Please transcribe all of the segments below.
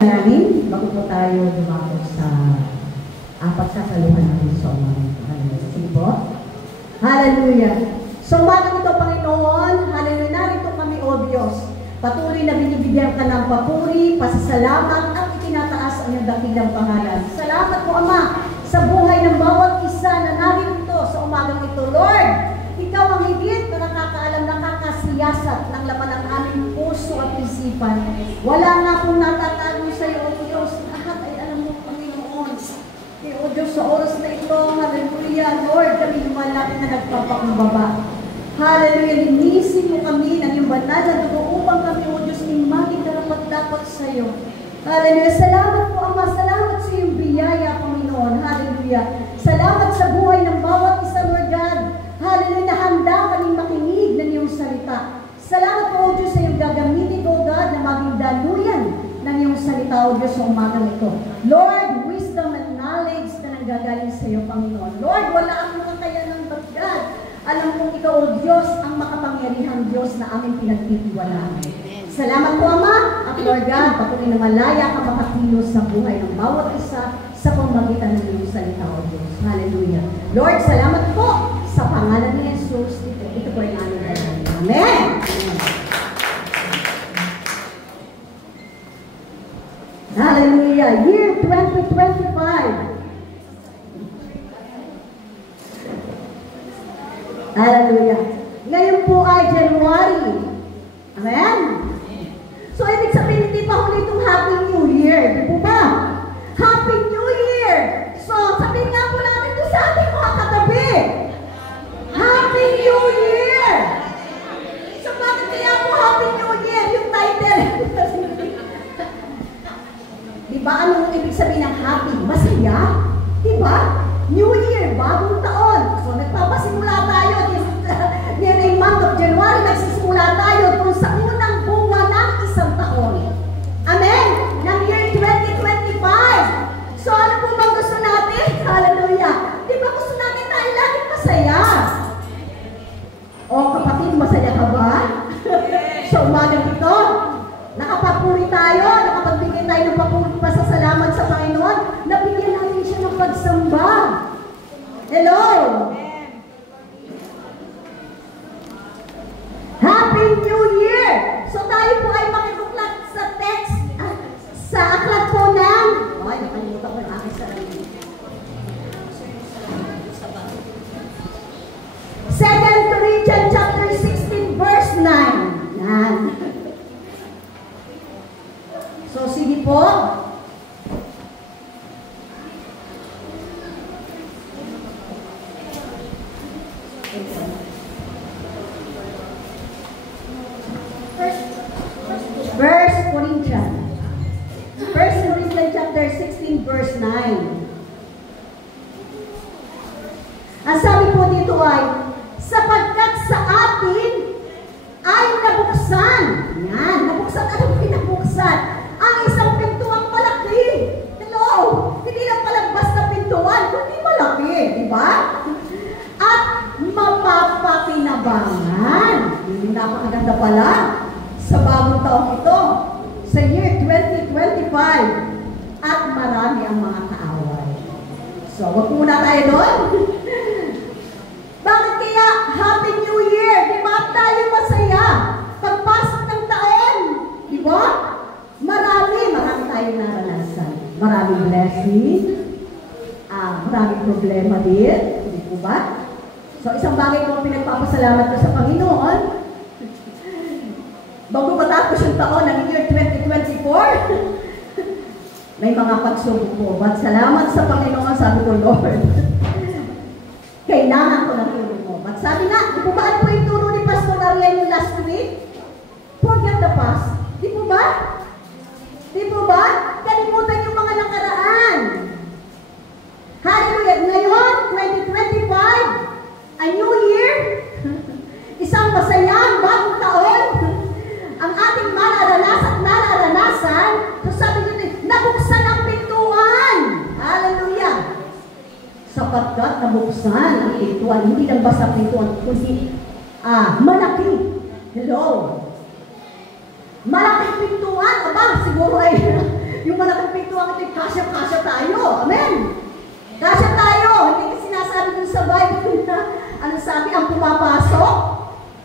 namin, bago po tayo dumako sa pagsasaluhan natin sa umagang ito. Hallelujah. Sige po. Hallelujah. So, umagang ito, Panginoon, hallelujah, narito kami, O Diyos. Patuloy na binibigyan ka ng papuri, pasasalamat, ang itinataas ang iyong dakilang pangalan. Salamat po, Ama, sa buhay ng bawat isa na narito sa umagang ito. Lord, Ikaw ang higit na nakakaalam, nakakasiyasat ng laman ng aming puso at isipan. Wala nga pong natatago sa iyo, O Diyos. Lahat ay alam mo, Panginoon. O Diyos, sa oras na ito, hallelujah, Lord, kami lumalapit na nagpapakumbaba. Hallelujah, linisin mo kami ng iyong banal na dugo upang kami, O Diyos, ay maging dapat sa iyo. Hallelujah, salamat po, Ama, salamat sa iyong biyaya, Panginoon. Hallelujah, salamat sa buhay ng bawat isa, Lord God. Hallelujah, na handa kaming makinig ng iyong salita. Salamat po, O Diyos, sa iyong gagamitin, O God, na maging daluyan ng iyong salita, O Diyos, sa umagang ito. Lord, wisdom and knowledge na nanggagaling sa iyo, Panginoon. Lord, wala akong kakayanan, but God, alam kong ikaw, O Diyos, ang makapangyarihang Diyos na aming pinagtitiwalaan. Salamat po, Ama, at Lord God, patuloy na malaya ka makakilos sa buhay ng bawat isa sa pamamagitan ng iyong salita, O Diyos. Hallelujah. Lord, salamat po sa pangalan ni Jesus. Ito po ang aming dalangin. Amen! Hallelujah! Year 2025. Hallelujah! Ngayon po ay January. Amen? So, ibig sabihin, hindi pa huli itong Happy New Year. Di po ba? Happy New Year! So, sabihin nga po natin ito sa ating mga katabi. Happy New Year! So, bakit kaya po Happy New Year? Yung title. Diba? Anong ibig sabihin ng happy? Masaya? Diba? New Year, bagong taon. So, nagpapasimula tayo. Near month of January, nagsisimula tayo kung sa unang buwan ng isang taon. Amen? Ng year 2025. So, ano po bang gusto natin? Hallelujah. Diba gusto natin tayo laging masaya? O kapatid, masaya ka ba? So, umagang ito, nakapapuri tayo, nakapagbigay tayo ng papuri pasasalamat sa Panginoon, nabigyan natin siya ng pagsamba. Hello? Happy New Year! So, tayo po ay makibuklat sa text, sa aklat po ng, ay, nakalimutan ko yung aking sarili. 2 Corinthians chapter 16 verse 9. Yan. So, sige po. Verse Corinthians. 1 Corinthians chapter 16 verse 9. Ang sabi po dito ay, sapagkat sa atin ay nabuksan. Yan, nabuksan. Anong pinabuksan? Ang isang pintuang malaki. Hello? Hindi lang palang basta pintuan, kundi malaki. Diba? At mapapakinabangan. Hindi napakaganda pala sa bagong taong ito. Sa year 2025. At marami ang mga kaaway. So, wag muna tayo doon. Bakit kaya Happy New Year? Di ba tayo masaya? Pagpasok ng taon, di ba? Marami tayong naranasan. Maraming blessing, maraming problema din, di po ba? So, isang bagay kong pinagpapasalamat ko sa Panginoon, bago matapos yung taon ng year 2024, may mga pagsubok po. But salamat sa Panginoon, sabi ko, Lord, kailangan ko ng tulong mo. But sabi nga, di po ba ano po yung turo ni Pastor Ariel yung last week? Forget the past. Di po ba? Di po ba? Kalimutan yung mga nakaraan. Hallelujah. Ngayon, 2025, a new year, isang masayang bagong taon, ang ating nararanasan, so sabi nyo, nabuksan ang pintuan. Hallelujah. Sapagkat nabuksan ang pintuan, hindi lang basta pintuan, kundi malaki. Hello. Malaking pintuan, aba, siguro ay yung pintuan ito, kasya-kasya tayo. Amen? Kasya tayo. Hindi kasi sinasabi dun sa Bible na, ano sabi, ang pumapasok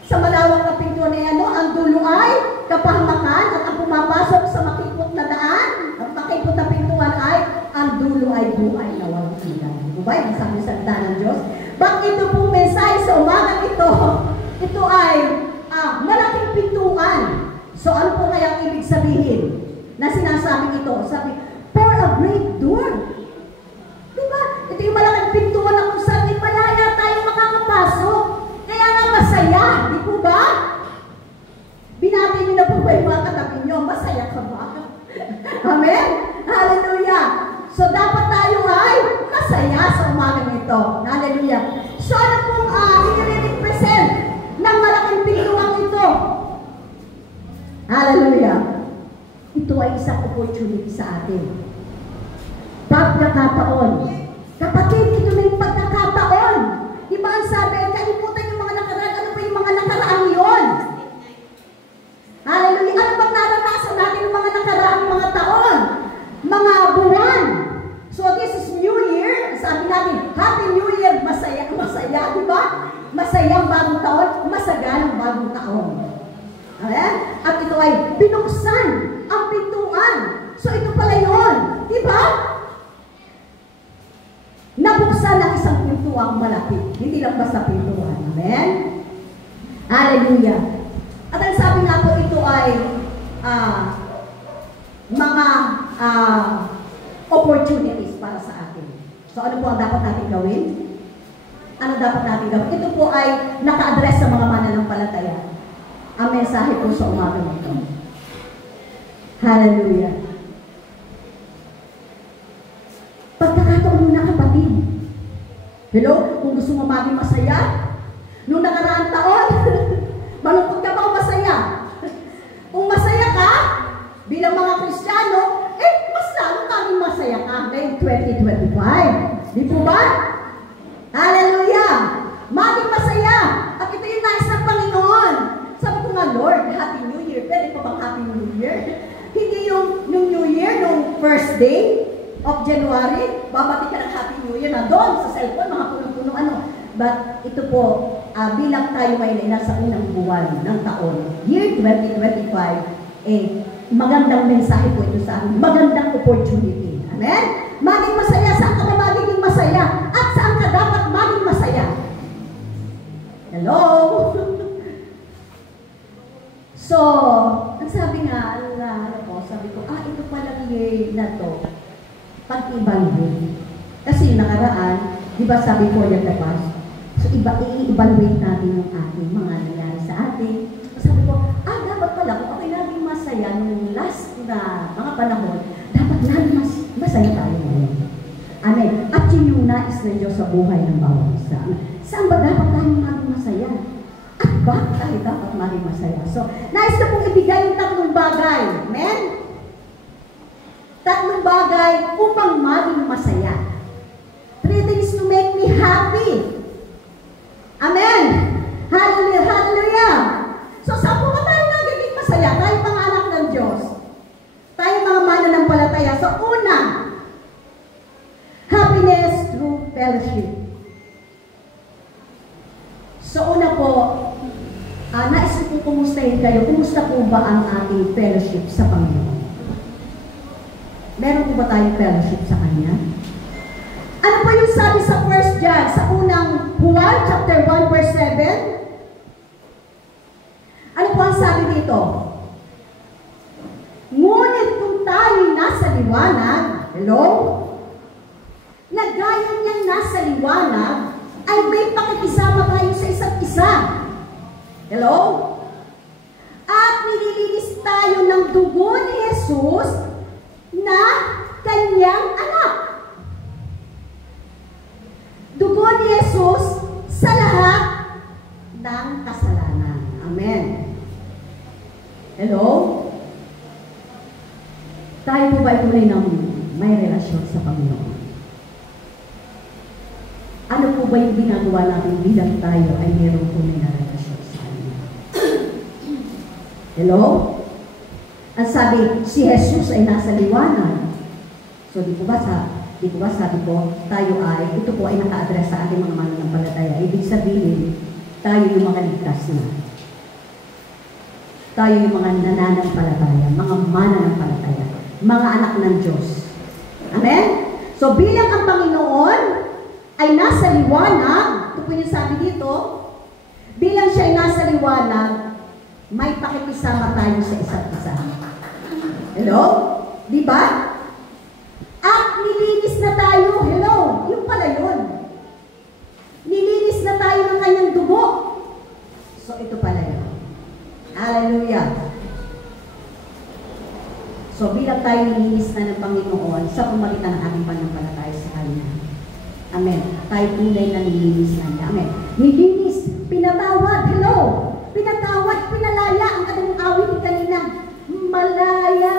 sa malawak na pintuan na yan, ang dulo ay kapahamakan, at ang pumapasok sa makipot na daan, at makipot na pintuan ay, ang dulo ay buhay na walang hanggan. Diba? Yung sabi sa salita ng Diyos. Bakit ito pong mensahe sa umagang ito ay malaking pintuan. So ano po kaya ang ibig sabihin na sinasabi ito? Sabi, for a great door. Diba? Ito yung malaking pintuan na kung saan malaya tayo makakapasok. Kaya nga masaya, di po ba? Binati niyo na po ba yung mga katabi niyo? Masaya ka ba? Amen? Hallelujah! So dapat tayo ay masaya sa umagang ito. Hallelujah! So ano pong i-represent ng malaking pintuan ito? Hallelujah! Ito ay isang opportunity sa atin. Pagkakataon. Kapatid, ito na yung pagkakataon. Di ba ang sabi, kalimutan yung mga nakaraan. Ano ba yung mga nakaraan yun? Hallelujah! Ano bang naranasan natin yung mga nakaraang mga taon? Mga buwan? So this is New Year. Sabi natin, Happy New Year. Masaya, di ba? Masayang bagong taon, masaganang bagong taon. Amen? At ito ay binuksan ang pintuan. So ito pala yun. Di ba? Nabuksan ang isang pintuang malapit. Hindi lang basta pintuan. Amen? Hallelujah. At ang sabi nga po, ito ay mga opportunities para sa atin. So ano po ang dapat natin gawin? Ano dapat natin gawin? Ito po ay naka-address sa mga mananampalataya. Ang mensahe po sa umaga nito. Hallelujah. Pagkakataon mo na, kapatid. Hello? Kung gusto mo maging masaya, nung nakaraang taon, malungkot ka ba o masaya? Kung masaya ka, bilang mga Kristiyano, mas lalo kaming masaya ka ngayong 2025. Di po ba? Hallelujah! Maging masaya! At ito yung nais ng Panginoon. Sabi ko nga, Lord, Happy New Year. Pwede pa bang Happy New Year? Hindi yung New Year, nung first day of January, babati ka ng Happy New Year na doon sa cellphone, mga puno-puno ano. But ito po, bilang tayo ngayon ay nasa unang buwan ng taon, year 2025, magandang mensahe po ito sa amin, magandang opportunity. Amen? Maging masaya, saan ka ba magiging masaya? At saan ka dapat maging masaya? Hello? So, ang sabi nga, sabi ko, ito palang year na to, pag-evaluate. Kasi yung nakaraan, di ba sabi ko yung labas, so i-evaluate natin yung ating mga nangyari sa atin. Sabi ko, dapat pala, kung okay natin masaya nung last na mga panahon, dapat natin masaya tayo ngayon. Amen. At yun yung nais na Diyos sa buhay ng bawat isa. Saan ba dapat tayo maging masaya? At bakit tayo dapat maging masaya? So, nais na pong ibigay yung tatlong bagay. Amen? Tatlong bagay upang maging masaya. 3 things to make me happy. Amen? Hallelujah! Hallelujah! So, saan po ba tayo nagiging masaya? Tayo mga anak ng Diyos. Tayo mga mananampalataya. So, una, happiness through fellowship. So, una po, nais ko po kumustahin kayo. Kumusta po ba ang ating fellowship sa Panginoon? Meron po ba tayong fellowship sa Kanya? Ano po yung sabi sa 1 John, sa unang Juan, chapter 1, verse 7? Ano po ang sabi dito? Ngunit kung tayo nasa liwanag, hello? Na gaya niyang nasa liwanag, ay may pakikisama tayo sa isa't isa. Hello? At nililinis tayo ng dugo ni Jesus na kanyang anak. Dugo ni Jesus sa lahat ng kasalanan. Amen. Hello? Tayo po ba tunay ng may relasyon sa Panginoon? Ano po ba yung ginagawa natin bilang tayo ay mayroong tunay na relasyon sa Kanya? Hello? Ang sabi, si Jesus ay nasa liwanag. So, di po ba sabi ko, ito po ay naka-address sa ating mga mananampalataya. Ibig sabihin, tayo yung mga ligtas na. Tayo yung mga nananampalataya, mga mananampalataya, mga anak ng Diyos. Amen? So, bilang ang Panginoon ay nasa liwanag, ito po yung sabi dito, bilang siya ay nasa liwanag, may pakikisama tayo sa isa't isa. Hello? Di ba? At nilinis na tayo. Hello? Yung pala yun. Nilinis na tayo ng kanyang dugo. So, ito pala yun. Hallelujah. So, bilang tayo nilinis na ng Panginoon sa pamagitan ng ating pananampalataya sa Kanya. Amen. Tayo tunay na nilinis na niya. Amen. Nilinis, pinatawad. Hello? Pinatawad, pinalaya. Ang kanyang awit kanina. Malaya.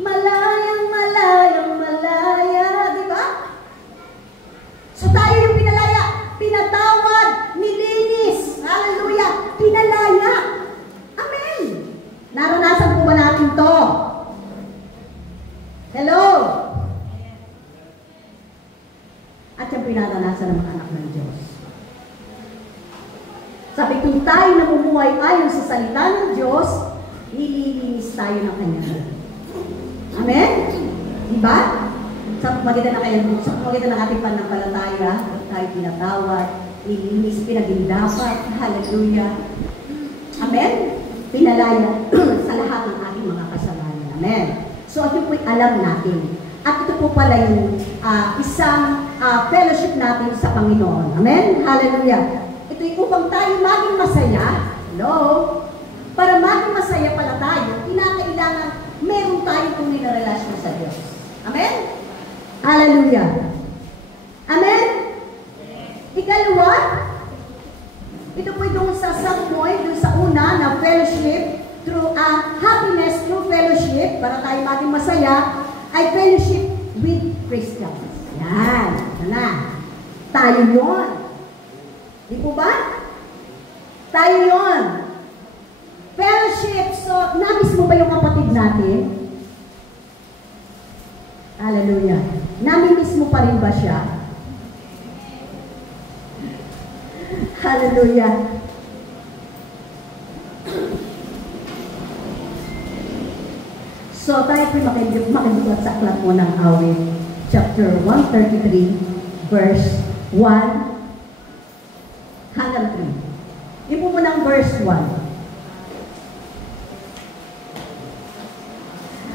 Malayang, malayang, malaya. Diba? So, tayo yung pinalaya. Pinatawad, nilinis. Hallelujah. Pinalaya. Amen. Naranasan po ba natin to? Hello? At yung pinaranasan ng mga anak ng Diyos. Sabi, kung tayo namumuhay ayon sa salita ng Diyos, nililinis tayo ng Kanya. Amen? Diba? Sa pamagitan ng ating pananampalataya, tayo pinatawad, nililinis, pinagindapat, hallelujah. Amen? Pinalaya sa lahat ng ating mga kasalanan. Amen? So, ito po'y alam natin. At ito po pala yung isang fellowship natin sa Panginoon. Amen? Hallelujah. Ito yung upang tayo maging masaya. Hello? Para maging masaya pala tayo, kinakailangan meron tayong tunay na relasyon sa Diyos. Amen? Hallelujah. Amen? Ikalawa, ito po yung sa subpoint, yung sa una na fellowship through happiness through fellowship, para tayo maging masaya, ay fellowship with Christians. Yan. Na. Tayo yun. Di po ba? Tayo yun. Fellowship. So, nabis mo ba yung kapatid natin? Hallelujah. Namimiss mo pa rin ba siya? Hallelujah. So, tayo po makibukat sa aklat mo ng awit, chapter 133, verse 1 hanggang 3. Ipo mo ng verse 1.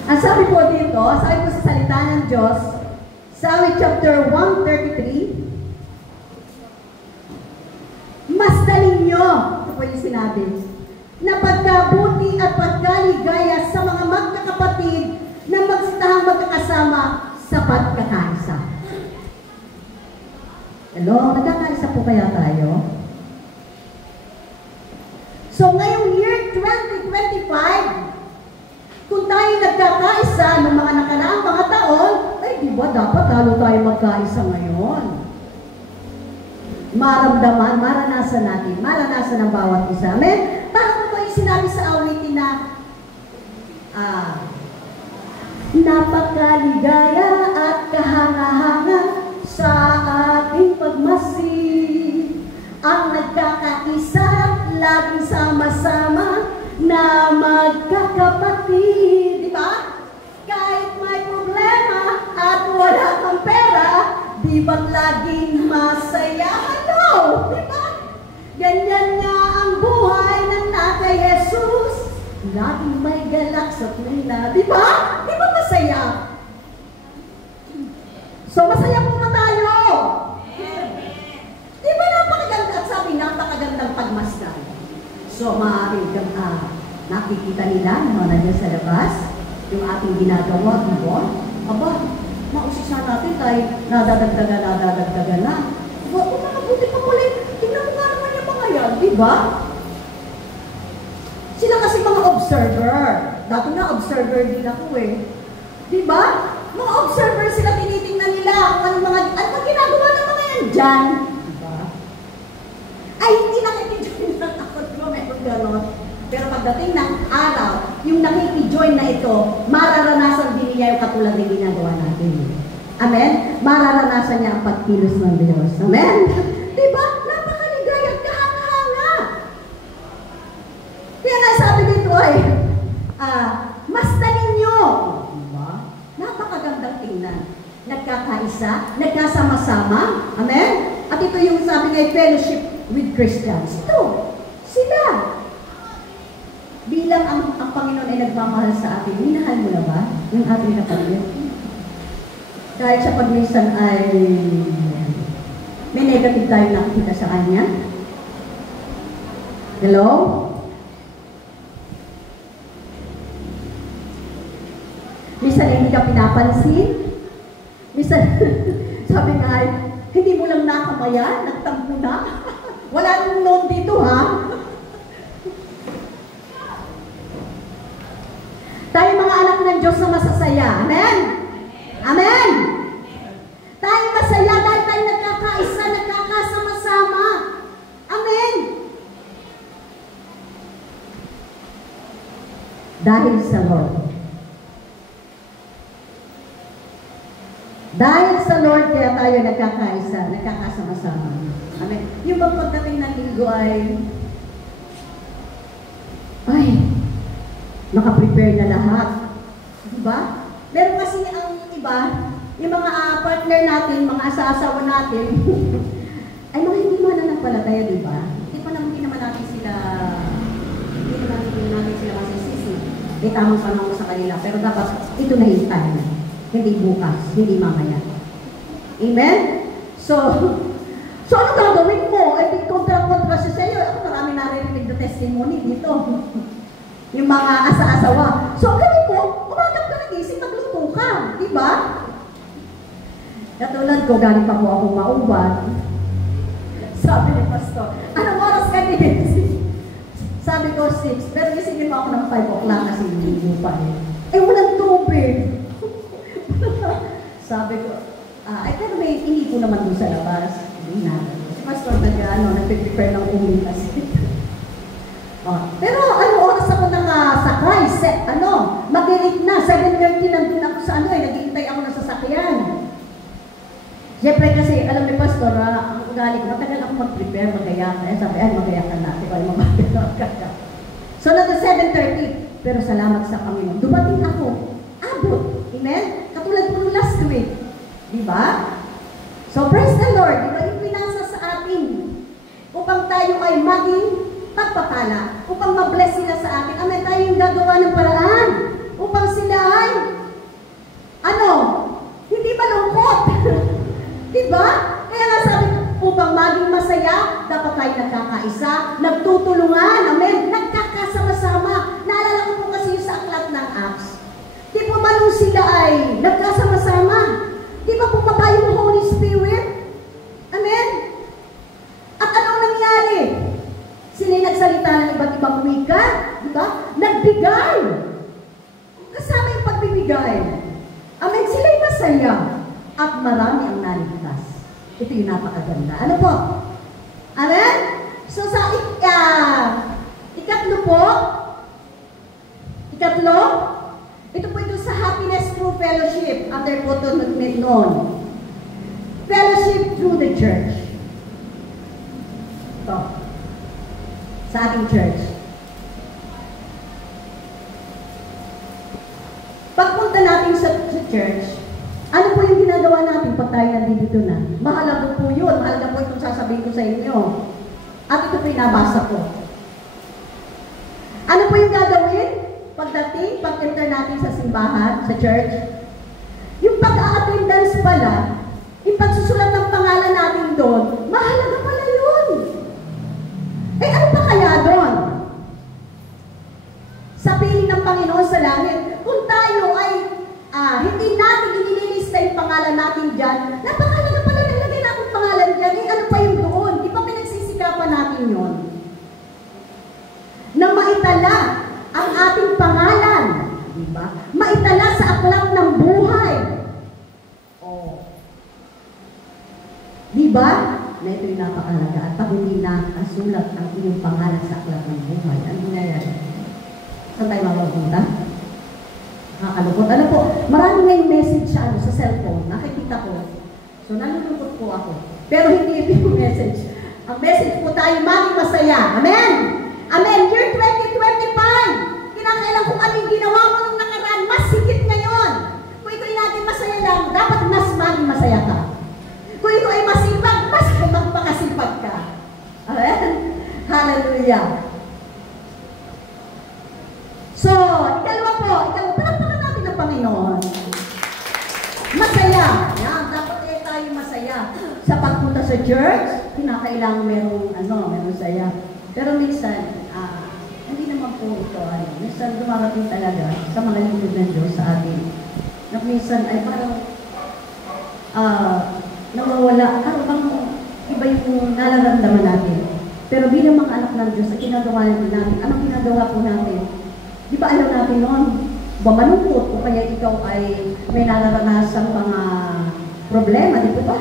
Ang sabi po dito, sabi po sa salita ng Diyos, sa awit chapter 133, masdalin nyo, ito po yung sinabi, na pagkabuti at pagkaligaya sa mga magkakapatid na magsitahang magkakasama sa pagkakaisa. Hello? Nagkakaisa po kaya tayo? So, ngayong year 2025, kung tayo nagkakaisa ng mga nakaraang mga taon, ay di ba dapat lalo tayo magkaisa ngayon? Maramdaman, maranasan ng bawat isa. Amen? Parang po yung sinabi sa awitin na napakaligaya at kahanga-hanga sa ating pagmasid. Ang nagkakaisa, laging sama-sama na magkakapatid. Di ba? Kahit may problema at wala kang pera, di ba't laging masaya? Hello! Di ba? Ganyan nga ang buhay ng Tatay Jesus. Laging may galak sa tuwina. Di ba? Di ba masaya? So, masaya po na tayo. Di ba napakaganda? At sabi, napakagandang pagmasdan. So, maaaring nakikita nila ng mga nandiyan sa labas, yung ating ginagawa, di ba? Aba, mausisa natin tayo, nadadagdagan na. Kung makabuti pa ulit, tingnan mo nga naman yung mga yan, di ba? Sila kasi mga observer. Dati na observer din ako eh. Di ba? Mga observer sila, tinitingnan nila kung ano ginagawa ng mga yan dyan. Di ba? Ay, hindi nakikijoin lang ako, di ba? Meron gano'n. Pero pagdating ng araw, yung nakikijoin na ito, mararanasan din hindi niya yung katulad ng ginagawa natin. Amen? Mararanasan niya ang pagkilos ng Diyos. Amen? Diba? Napakaligaya at kahanga-hanga. Kaya nga sabi dito ay, mastanin niyo. Diba? Napakagandang tingnan. Nagkakaisa, nagkasama-sama. Amen? At ito yung sabi nga, fellowship with Christians. Ito, sila. Bilang ang Panginoon ay nagmamahal sa atin, minahal mo na ba yung ating kapatid? Kahit sa pagminsan ay may negative tayo nakikita sa kanya. Hello? Minsan hindi ka pinapansin. Minsan, sabi nga ay, hindi mo lang nakamayan, nagtampo na. Wala nang noon dito, ha? Tayo mga anak ng Diyos na masasaya. Amen? Amen! Tayo masaya dahil tayo nagkakaisa, nagkakasama-sama. Amen! Dahil sa Lord. Dahil sa Lord, kaya tayo nagkakaisa, nagkakasama-sama. Amen. Yung pagdating ng linggo ay nakaprepare na lahat. Diba? Meron kasi ang iba, yung mga partner natin, mga asawa natin, ay mga hindi mananampalataya, diba? Hindi naman natin sila masisisi. May tamang panahon sa kanila. Pero dapat, ito na hintay na. Hindi bukas, hindi mamaya. Amen? So ano gagawin mo? Ay, kontra-kontra siya sa'yo. Ako marami narinig na testimony dito. Yung mga asa-asawa. So, gawin mo, umagang ka nag-isip, magluto ka. Diba? Katulad ko, galing pa po ako maubad. Sabi ni Pastor, anong oras ka din? Sabi ko, 6. Pero gisingin pa ako ng 5 o'clock kasi hindi pa eh. Eh, walang tubig. Sabi ko, pero may ini ko naman doon sa labas. Hindi na. Si Pastor nag-prepare ng uling kasi. Pero oras ako sakay? Mag-8 na. 7:30 nandun ako sa naghihintay ako ng sasakyan. Siyempre kasi, alam ni Pastor, ang ugali ko, matagal ako mag-prepare, mag-ayakan. Sabi, mag-ayakan natin. Kaya mag-ayakan. So, nandun 7:30. Pero salamat sa Panginoon. Dumating ako. Abot. Amen? Katulad po nung last week. Diba? So, praise the Lord. Diba? Yung pinasa sa atin upang tayo ay maging pagpapala. Upang ma-bless sila sa atin. Amen, tayo yung gagawa ng paraan. Upang sila ay hindi malungkot. Diba? Kaya nga sabi, upang maging masaya, dapat tayo nagkakaisa, nagtutulungan. Amen? Nagkakasama-sama. Naalala ko po kasi yung sa aklat ng Acts. Di po ba nung sila ay nagkasama-sama? Di ba pumaba yung Holy Spirit? Amen? At anong nangyari? Sila nagsalita ng iba't ibang wika. Di ba? Nagbigay. Kasama yung pagbibigay. Amen? Sila'y masaya. At marami ang naligtas. Ito yung napakaganda. Ano po? Amen? So sa ikatlo po, ito po ito sa Happiness Through Fellowship. Under po ito noon. Fellowship through the church. Ito. Sa ating church. Pagpunta natin sa church, ano po yung ginagawa natin pag tayo nandito na? Mahalaga po yun. Mahalaga po itong sasabihin ko sa inyo. At ito po yung nabasa ko. Ano po yung gagawin? Pagdating, pag-enter natin sa simbahan, sa church, yung pag-a-attendance pala, yung pagsusulat ng pangalan natin doon, mahalaga pala yun. Eh, ano pa kaya doon? Sa piling ng Panginoon sa langit, kung tayo ay hindi natin inililista yung pangalan natin dyan, napakalaga pala naglagay na akong pangalan dyan, eh, ano pa yung doon? Di ba pinagsisikapan natin yun? Na maitala ang ating pangalan, di ba? Maitala sa aklat ng buhay. Di ba? Na ito yung napakalaga. At pag hindi nakasulat ang iyong pangalan sa aklat ng buhay, ano nangyayari? Saan tayo mapupunta? Nakakalungkot. Ano po, marami ngayong message sa, sa cellphone. Nakikita ko. So, nalulungkot po ako. Pero hindi ito yung message. Ang message po tayo, maging masaya. Amen? Amen. Year 2025. Kinakailan kung ano yung ginawa mo nung nakaraan, mas higit ngayon. Kung ito ay natin masaya lang, dapat mas maging masaya ka. Kung ito ay masipag, mas magpakasipag ka. Amen? Hallelujah. So, ikalawa po, palakpakan natin ang Panginoon. Masaya. Yan, dapat tayo masaya. Sa pagpunta sa church, kinakailangan merong saya. Pero minsan, hindi naman po ito, minsan dumarating talaga sa mga lingkod ng Diyos sa atin. Na minsan ay parang nawawala, parang iba yung nararamdaman natin. Pero bilang mga anak ng Diyos, ang ginagawa natin, anong ginagawa po natin? Di ba alam natin noon, malungkot o kaya ikaw ay may nararanasan mga problema, di ba?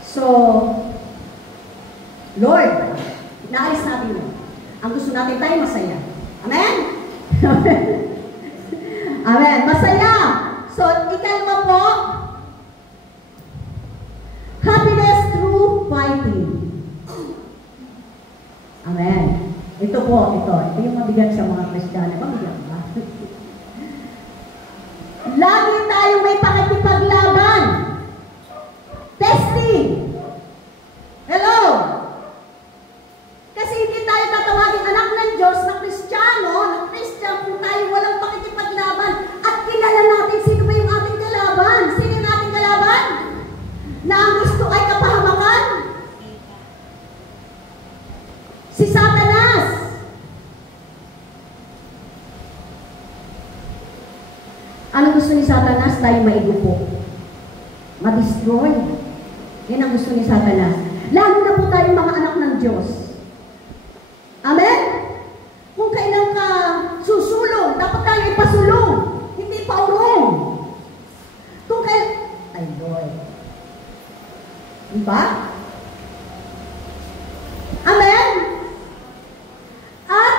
So, Lord, naalis natin yun. Ang gusto natin tayo masaya. Amen? Amen. Masaya. So, ikalawa po, happiness through fighting. Amen. Ito yung mabigat sa mga Kristiyano. Mabigat ba? Lagi tayo may pakikipaglaban. Testing. Hello? Kasi hindi tayo tatawagin anak ng Diyos na Kristiyano, na Christian, kung tayo walang pakikipaglaban. At kilala natin sino ba yung ating kalaban. Sino yung ating kalaban? Na ang gusto ay kapahamakan? Si Satanas. Ano gusto ni Satanas? Tayo maigupo. Ma-destroy. Yan ang gusto ni Satanas. Lalo na po tayong mga anak ng Diyos. Amen? Kung kailan ka susulong, dapat tayo ipasulong. Hindi paurong. Kung kailan... Ay, Lord. Diba? Amen? At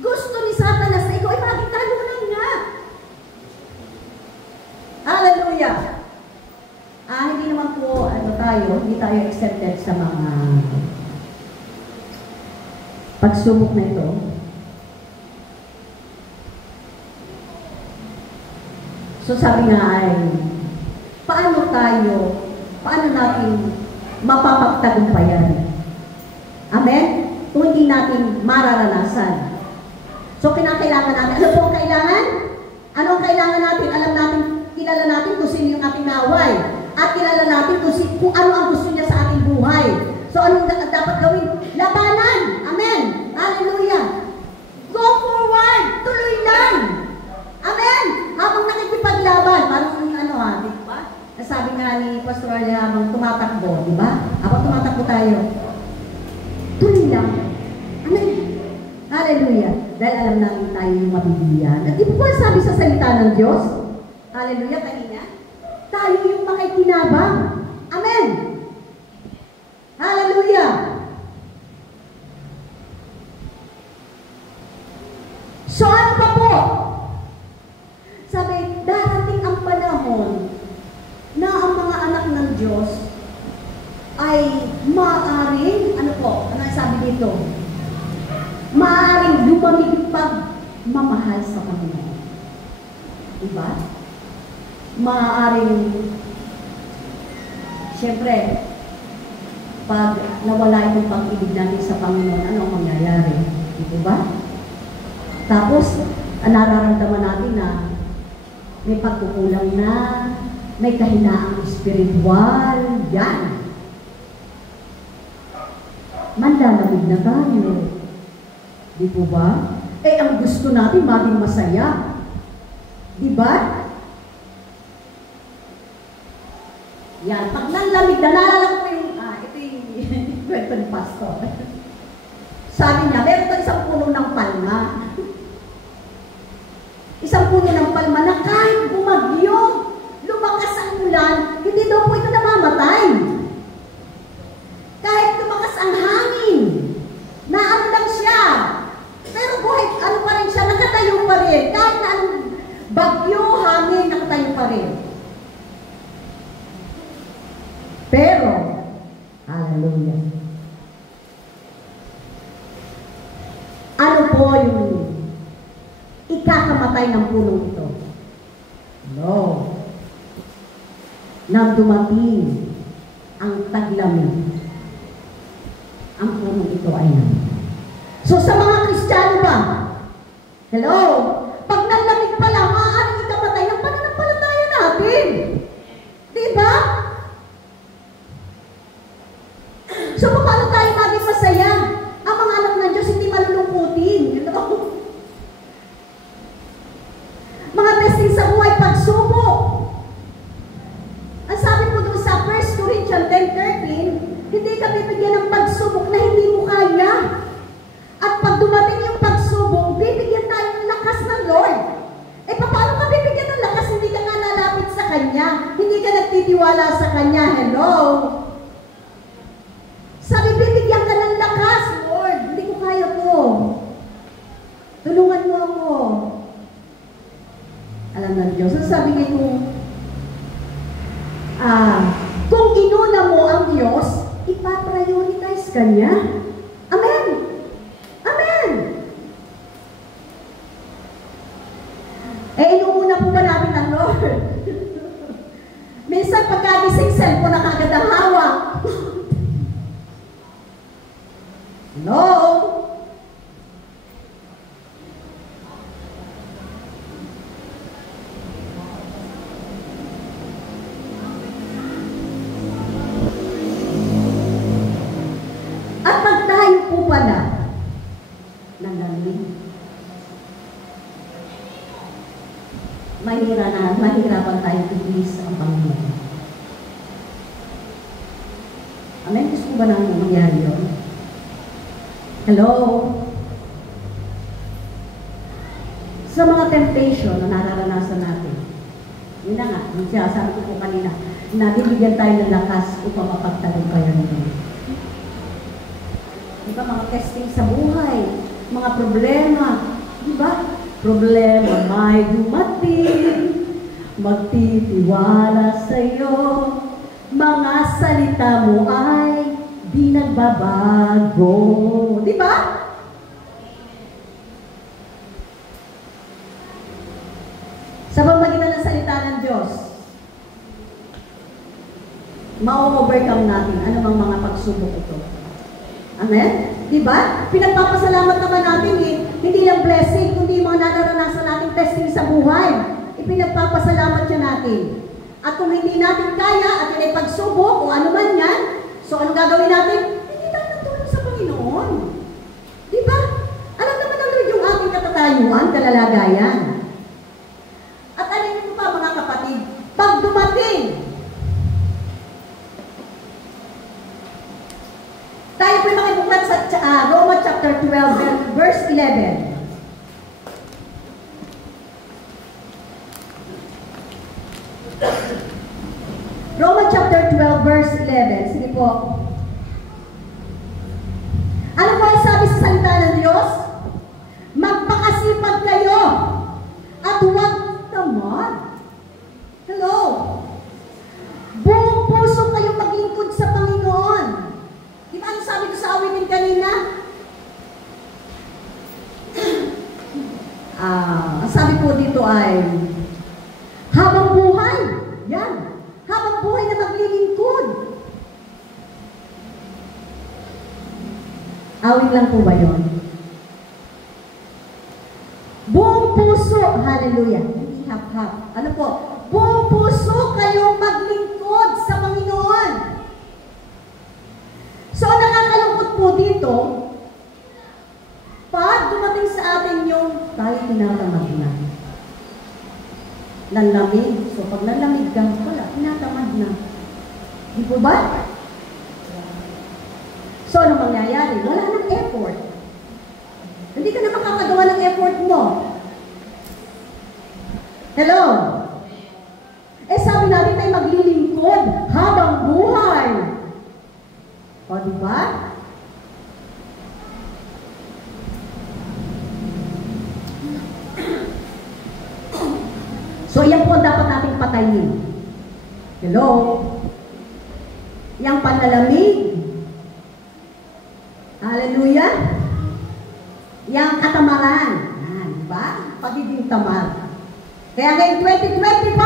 gusto ni Satanas na ikaw ay makikitalo ka lang nga. Hallelujah. Hindi naman po, hindi tayo accepted sa mga pagsubok na ito. So sabi nga ay, paano natin mapapagtagumpayan? Amen? Kung hindi natin mararanasan. So kinakailangan natin, ano po ang kailangan? Ano ang kailangan natin? Alam natin, kilala natin kung sino yung ating naway. At kilala natin kung ano ang gusto niya sa ating buhay. So anong dapat gawin? Labanan! Amen! Hallelujah! Go forward! Tuloy lang! Amen! Habang nakikipaglaban, parang di ba? Nasabi nga ni Pastor Arya habang tumatakbo, di ba? Habang tumatakbo tayo, tuloy lang. Amen! Hallelujah! Dahil alam namin tayo yung mabibigyan. At di ba sabi sa salita ng Diyos? Hallelujah! Kanina? Tayo yung makikinabang. Amen! Hallelujah! So ano pa po? Sabi, darating ang panahon na ang mga anak ng Diyos ay maaaring, ano po, ano sabi dito? Maaaring lumamig pagmamahal sa Panginoon. Diba? Maaaring, siyempre, pag nawala itong pag-ibig natin sa Panginoon, ano ang mangyayari? Diba? Tapos, nararamdaman natin na may pagkukulang na, may kahinaang espiritual, yan. Manlalamig na tayo. Di po ba? Ang gusto natin maging masaya. Di ba? Yan. Pag nanlamig na, naalala ko yung, ito yung kwento ni Pastor. Sabi niya, meron ko isang puno ng palma. Isang puno ng palma na kahit bumagyo, lumakas ang ulan, hindi daw po ito namamatay. Kahit lumakas ang hangin, naano lang siya. Pero buhay, ano pa rin siya, nakatayo pa rin. Kahit na anong bagyo Hallelujah. Ano po yung ikakamatay ng punong ito? No. Nang dumating ang taglamig, ang punong ito ay namin. So sa mga Kristiyano ba? Hello? Pag nanlamig pala, maaaring ikamatay ng pananampalataya natin. Diba? So paano tayo maging masaya? Ang mga anak ng Diyos hindi malulungkutin. You know? Mga testing sa buhay, pagsubok. Ang sabi po doon sa 1 Corinthians 10:13, hindi ka bibigyan ng pagsubok na hindi mo kaya. At pag dumating yung pagsubok, bibigyan tayo ng lakas ng Lord. Eh, paano ka bibigyan ng lakas? Hindi ka nga lalapit sa Kanya. Hindi ka nagtitiwala sa Kanya. Hello? Sabi, bibigyan ka ng lakas, Lord. Hindi ko kaya to. Tulungan mo ako. Alam ng Diyos. So, sabi niya kung inuna mo ang Diyos, ipaprioritize ka niya. Amen. Amen. Inuuna po ba namin ang Lord? Minsan pagkagising cellphone na kagad ang hawak. No. At pag tayo po pala nanlamig, mahirapan tayo i-please ang Panginoon. Amen? Gusto ko ba nang mangyari yun? Hello? Sa mga temptation na nararanasan natin, yun na nga, sabi ko po kanina, na bibigyan tayo ng lakas upang mapagtagumpayan nito. Diba, mga testing sa buhay, mga problema, diba? Problema may dumating, magtitiwala sa'yo, mga salita mo ay di nagbabago. Diba? Sa pamagitan ng salita ng Diyos, ma-overcome natin anumang mga pagsubok ito. Amen? Diba? Pinagpapasalamat naman natin hindi lang blessing, kundi mga nararanasan natin testing sa buhay. Ipinagpapasalamat siya natin. At kung hindi natin kaya at yun ay pagsubok o ano man yan, so anong gagawin natin? Hindi tayo natulog sa Panginoon. Diba? Alam naman ng Lord yung ating katatayuan, kalalagayan. At alin mo pa mga kapatid, pag dumating, tayo po makibuklat sa Roma chapter 12, verse 11. Roma chapter 12, verse 11. Sige po. Ano po ang sabi sa salita ng Diyos? Magpakasipag kayo at huwag tamad. Hello? Buong puso kayo maglingkod sa Panginoon. Di ba ang sabi ko sa awitin kanina? Ang sabi po dito ay habang buhay. Yan. Habang buhay na maglilingkod. Awit lang po ba yun? Buong puso. Hallelujah. Hindi hap-hap. Ano po? Buong puso kayong maglingkod sa Panginoon. So, nakakalungkot po dito, pag dumating sa atin yung tayo tinatamad na. Nanlamig. So, pag nanlamig ka, wala, tinatamad na. Di po ba? So, ano mangyayari? Wala nang effort. Hindi ka na makakagawa ng effort mo. Hello? Eh, sabi natin tayo maglilingkod habang buhay. O, di ba? So, yan po ang dapat nating patayin. Hello? Yang panlalamig, Hallelujah. Yang katamaran. Yan, diba? Pagiging tamad. Kaya ngayong 2025,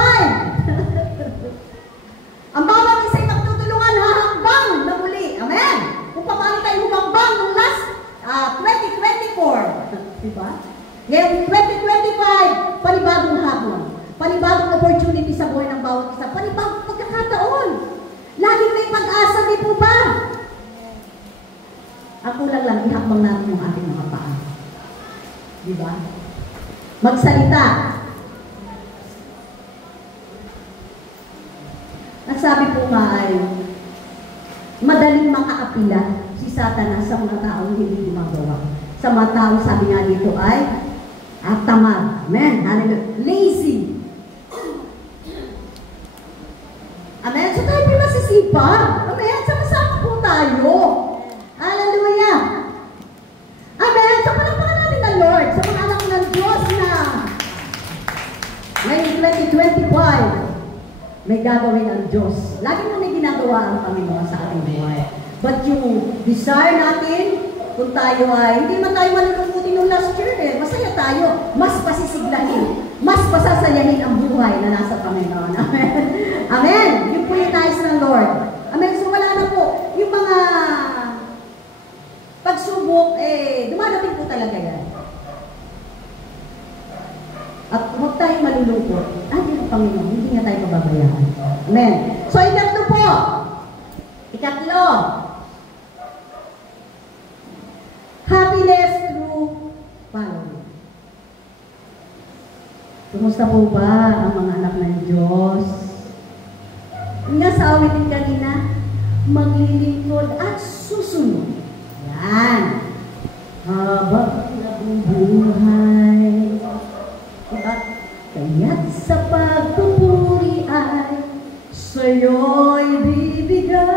ang bawat isa'y magtutulungan hahakbang na muli. Amen? Kung paano tayo humambang ng last 2024. Diba? Ngayong 2025, panibagong hapon. Panibagong opportunity sa buhay ng bawat isa. Panibagong pagkakataon. Laging may pag-asa, di po ba? Ang kulang lang, ihakbang natin yung ating mga paa. Diba? Magsalita. Ang sabi po nga ay, madaling makaapila si Satanas sa mga taong hindi gumagawa. Sa mga taong sabi nga dito ay, tamad. Amen. Hallelujah. Lazy. Amen. So tayo may masisipag. Amen. Sama-sama po tayo. Hallelujah. Amen. So palakpakan natin ang Lord sa mga anak ng Diyos na ngayong 2025 may gagawin ang Diyos. Lagi mo may ginagawa ang Panginoon sa ating buhay. But yung desire natin, kung tayo ay, hindi man tayo malulungkutin nung last year masaya tayo. Mas pasisiglahin. Mas pasasayahin ang buhay na nasa Panginoon. Amen. Amen. Yun po yung nais ng Lord. Amen. So wala na po. Yung mga pagsubok, dumadating po talaga yan. At huwag tayong malulungkot. Yung Panginoon, hindi nga tayo pababayaan. Amen. So, ikatlo po. Ikatlo. Happiness through following. Kumusta po ba ang mga anak ng Diyos? Nga sa awitin kanina, maglilingkod at susunod. Yan. Habang nabubuhay. At kaya't sa pagpupuri ay sa'yo'y bibigay.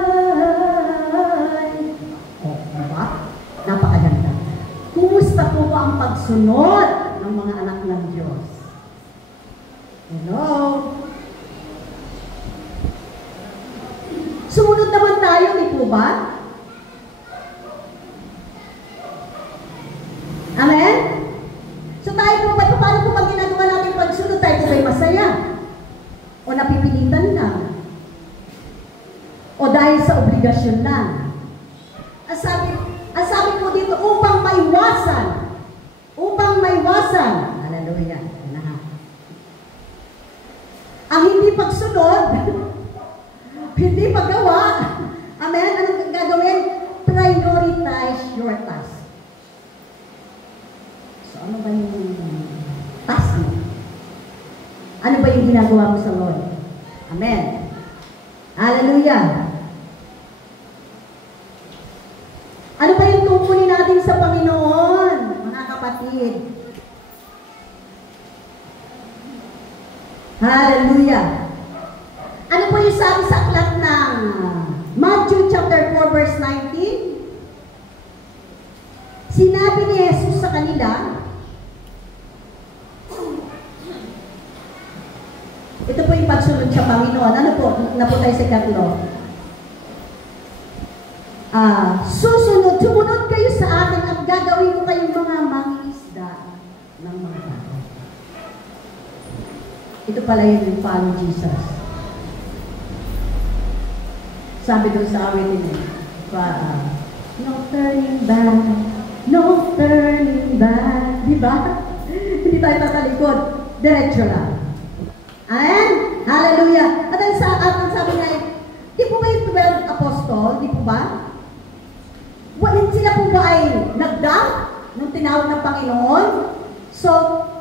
Diba? Napakaganda. Kumusta po ang pagsunod ng mga anak ng Diyos? Hello? Sumunod naman tayo, di po ba? Amen? So tayo po ba, paano po pag ginagawa natin pagsunod, tayo po ba'y masaya? O napipilitan lang? O dahil sa obligasyon lang? Ang sabi po dito, upang maiwasan. Upang maiwasan. Hallelujah. Ang hindi pagsunod, hindi paggawa, amen, anong gagawin? Prioritize your task. So, ano ba yung task mo? Ano ba yung ginagawa mo sa Lord? Amen. Hallelujah. Ano ba yung tungkulin natin sa Panginoon, mga kapatid? Hallelujah. Ano po yung sabi sa aklat ng Matthew chapter 4 verse 19? Sinabi ni Jesus sa kanila, ito po yung pagsunod sa Panginoon. Ano po? Napo tayo sa katlo. Sumunod kayo sa akin at gagawin ko kayong mga mangingisda ng mga tao. Ito pala yung follow Jesus. Sabi doon sa awit nila, no turning back, no turning back. Diba? Hindi tayo tatalikod. Diretso lang. Amen? Hallelujah. At ang sabi niya, di po ba yung 12 apostol? Di po ba? Sila po ba ay nag-doubt nung tinawag ng Panginoon? So,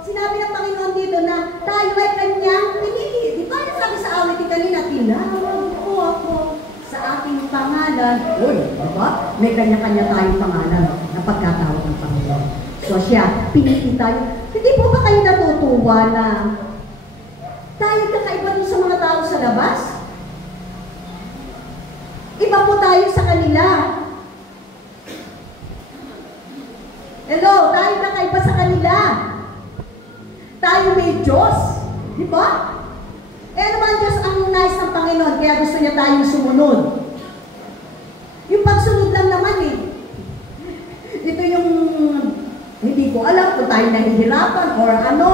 sinabi ng Panginoon dito na tayo ay kanyang pinili. Di ba yung sabi sa awit kanina, tinawag ko ako sa aking pangalan. Uy, diba? May kanya-kanya tayong pangalan na pagkatawag ng Panginoon. So siya, pinili tayo. Hindi po ba kayo natutuwa na tayo kakaiba dun sa mga tao sa labas? Iba po tayo sa kanila. Hello, tayo kakaiba sa kanila. Tayo may Diyos. Di ba? Ano ba ang Diyos ang nais ng Panginoon? Kaya gusto niya tayong sumunod. Yung pagsunod lang naman tayo nahihirapan or ano.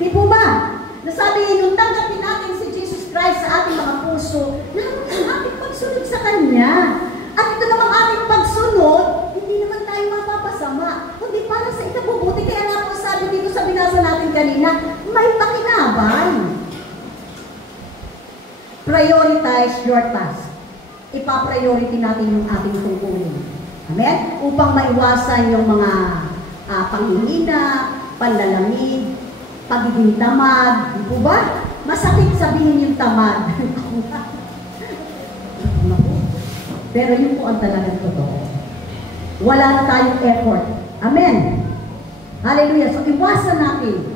Di po ba? Nasabi, nung tanggapin natin si Jesus Christ sa ating mga puso, naroon ang ating pagsunod sa Kanya. At ito namang ating pagsunod, hindi naman tayo mapapasama, kundi para sa ikabubuti. Kaya nga po sabi dito sa binasa natin kanina, may pakinabang. Prioritize your task. Ipa-priority natin yung ating tungkulin. Amen? Upang maiwasan yung mga panghihina, panlalamig, pagiging tamad. Di po ba? Masakit sabihin yung tamad. Pero yun po ang talagang totoo. Wala na tayong effort. Amen? Hallelujah. So, iwasan natin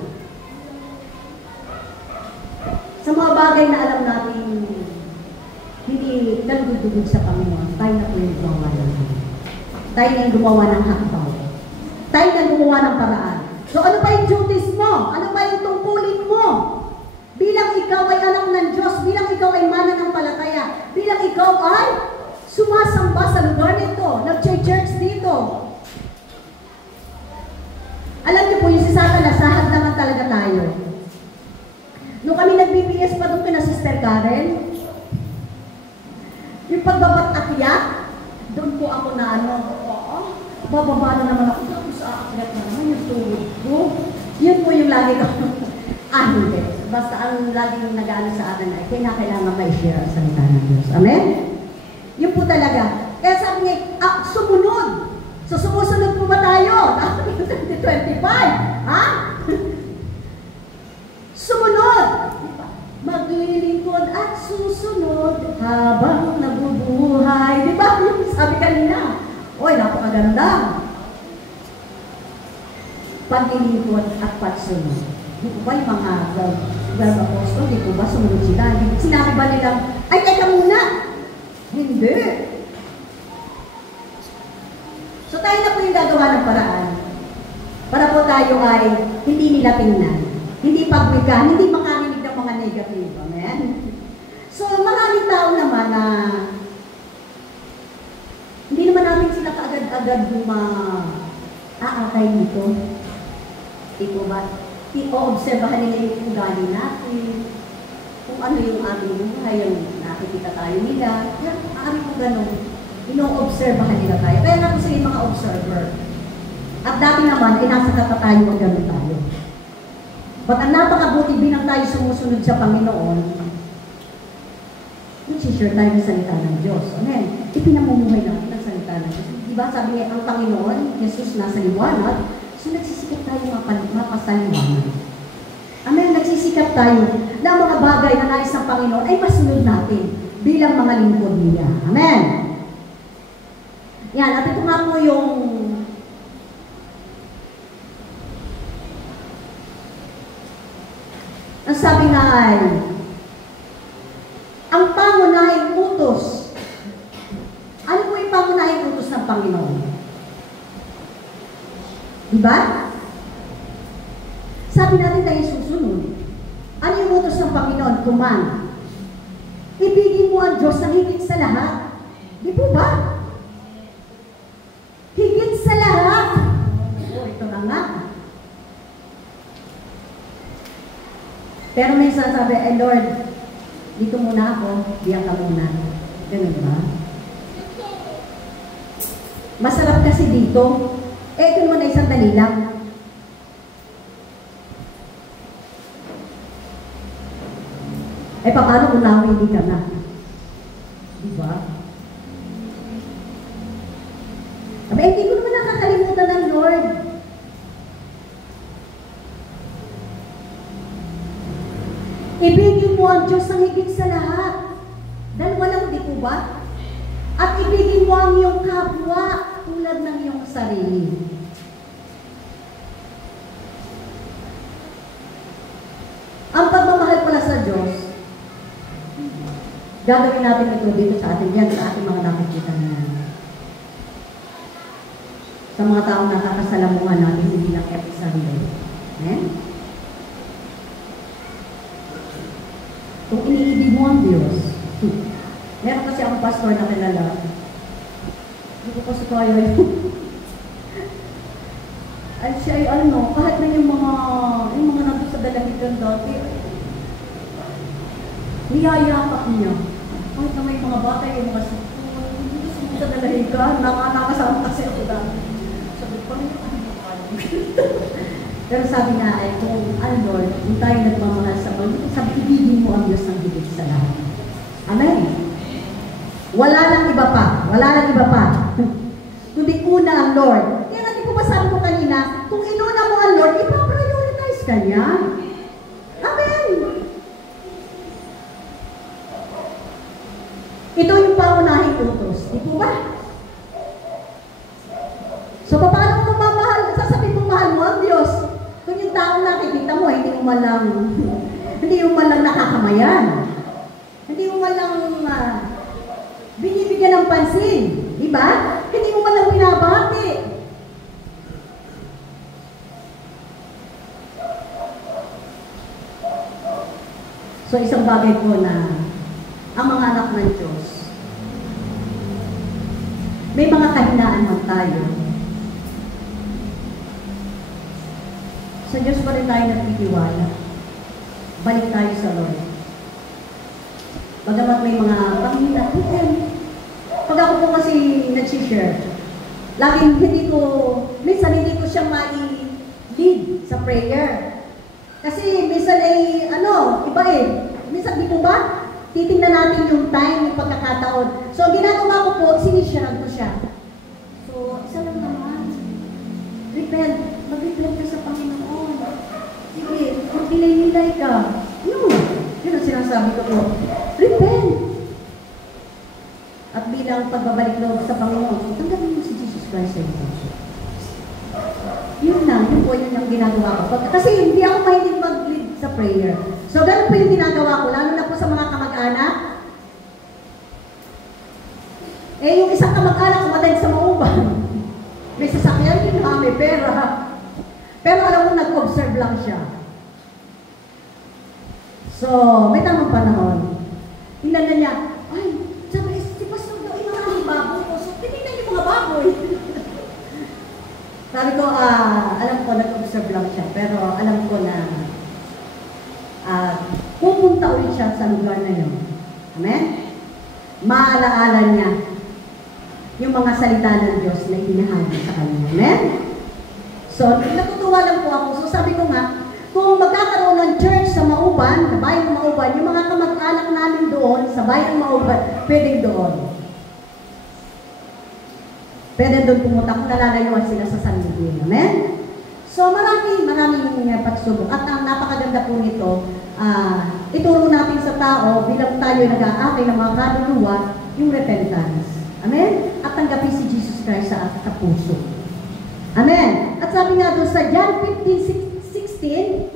sa mga bagay na alam natin hindi nagdudugod sa Panginoon. Tayo na po yung gumawa natin. Tayo na yung gumawa ng hakbang. Tayo na gumawa ng paraan. So, ano ba yung duties mo? Ano ba yung tungkulin mo? Bilang ikaw ay anak ng Diyos, bilang ikaw ay mananampalataya, bilang ikaw ay sumasamba sa lugar nito, nag-church dito. Alam niyo po, yung si Satanas, sahagdangan talaga tayo. Nung kami nag-BBS pa doon kina Sister Karen, yung pagbabat-akyat, doon po ako na bababa na naman ako, tapos aakyat na naman yung tuhod ko. Yun po yung lagi ko, hindi. Basta ang laging nag-ano sa akin ay kailangan may share sa salita ng Diyos. Amen? Yun po talaga. Kaya sabi niya, sumunod. So, sumusunod po ba tayo? 2025. Ha? Sumunod. Maglilingkod at susunod habang nabubuhay. Di ba? Sabi kanina. Oy, napakaganda. Paglilingkod at pagsunod. Di po ba yung mga verb apostol, di po ba sumunod sila? Sinabi ba nilang, ay, teka muna. Hindi. So tayo na po yung gagawa ng paraan para po tayo ay hindi nila tingnan, hindi pagwigan, hindi makarinig ng mga negative. Amen? So maraming tao naman na hindi naman natin sila kaagad-agad aakay dito. Ito ba? I-obserbahan nila yung ugali natin, kung ano yung ating buhay, yung nakikita tayo nila. Yan, maaari po ganun. Ino-obserbahan nila tayo. Kaya nga po sila yung mga observer. At dati naman, nasa kata tayo mag-ganun tayo. But ang napakabuti bilang tayo sumusunod sa Panginoon, nag-share tayo ng salita ng Diyos. Amen. Ipinamumuhay natin ng salita ng Diyos. Diba sabi niya, ang Panginoon, Jesus nasa liwanag, so nagsisikap tayo mapasaliwanag. Amen. Nagsisikap tayo na mga bagay na nais ng Panginoon ay masunod natin bilang mga lingkod niya. Amen. Yan. At ito nga po yung ang sabi nga ay ang pangunahing utos. Ano po yung pangunahing utos ng Panginoon? Diba? Sabi natin tayo susunod. Ano yung utos ng Panginoon? Command. Ibigin mo ang Diyos na higit sa lahat. Di po ba? Higit sa lahat. Ito na nga. Pero minsan sabi, Lord, dito muna ako, diyan ka muna. Ganun ba? Masarap kasi dito. Ito naman ay sandali lang. Paano kung nawili ka na? Diba? Hindi ko naman nakakalimutan ng Lord. Ibigin mo ang Diyos ang higit sa lahat. Dahil walang di po ba? At ibigin mo ang iyong kapwa tulad ng iyong sarili. Ang pagmamahal pala sa Diyos, gagawin natin ito dito sa atin yan, sa ating mga nakikita na yan. Sa mga taong nakakasalamuhan natin, hindi lang every Sunday. Amen? Kung iniibig mo ang Diyos, meron kasi akong pastor na kilala. Hindi ko kasi kaya yun. ay siya ay ano, kahit na yung mga nandun sa dalahigan dati, niyayakap niya. Kahit na may mga bata, yung mga sa dalahigan, nakasama kasi ako dati. Sabi ko, pero sabi nga ay, kung Lord, kung tayo nagmamahal sa mga, sabi, ibigin mo ang Diyos ng higit sa lahat. Amen. Wala nang iba pa. Wala nang iba pa. Kundi una ang Lord. Kaya natin ko ba sabi ko kanina, kung inuna mo ang Lord, ipaprioritize ka niya. Amen. Ito yung paunahing utos. Di po ba? So, paano mo mamahal? Sasabihin mo mahal mo ang Diyos. Kung yung taong nakikita mo, hindi mo malang nakakamayan. Hindi mo malang binibigyan ng pansin. Di ba? Hindi mo malang binabati. So, isang bagay po na ang mga anak ng Diyos, may mga kahinaan man tayo. Sa Diyos pa rin tayo nagtitiwala. Balik tayo sa Lord. Bagamat may mga panghinaan. Pag ako po kasi nag-share, laging minsan hindi ko siya mai-lead sa prayer. Kasi minsan ay, iba eh. Minsan di po ba? Titingnan natin yung time, yung pagkakataon. So, ang ginagawa ko po, sinisyaran ko siya. So, isa lang naman. Repent. Mag-repent ka sa Panginoon. Sige, mag-nilay-nilay ka. Yun ang sinasabi ko po. Repent. At bilang pagbabalik loob sa Panginoon, tanggapin mo si Jesus Christ sa iyo. Yun po yun ang ginagawa ko. Kasi hindi ako mahilig mag-lead sa prayer. So, ganun po yung ginagawa ko, lalo na po sa mga kamag-anak. Yung isang kamag-anak kumatay sa mauban. May sasakyan, may pera. Pero alam mo, nag-observe lang siya. So, may tamang panahon. Tingnan na niya, ay, sabi, si Pastor daw, yung mga baboy ko. So, tinignan yung mga baboy. Sabi ko, alam ko, nag-observe lang siya. Pero alam ko na pupunta ulit siya sa lugar na yun. Amen? Maalaala niya yung mga salita ng Diyos na inihahagi sa kanya. Amen? So, natutuwa lang po ako. So, sabi ko nga, kung magkakaroon ng church sa Mauban, sa bayan ng Mauban, yung mga kamag-anak namin doon, sa bayan ng Mauban, pwedeng doon. Pwede doon pumunta kung nalalayuan sila sa San Miguel. Amen? So, maraming pagsubok. At ang napakaganda po nito, ituro natin sa tao, bilang tayo nag-aakay ng mga kaluluwa, yung repentance. Amen? At tanggapin si Jesus Christ sa ating puso. Amen? At sabi nga doon sa John 15:16,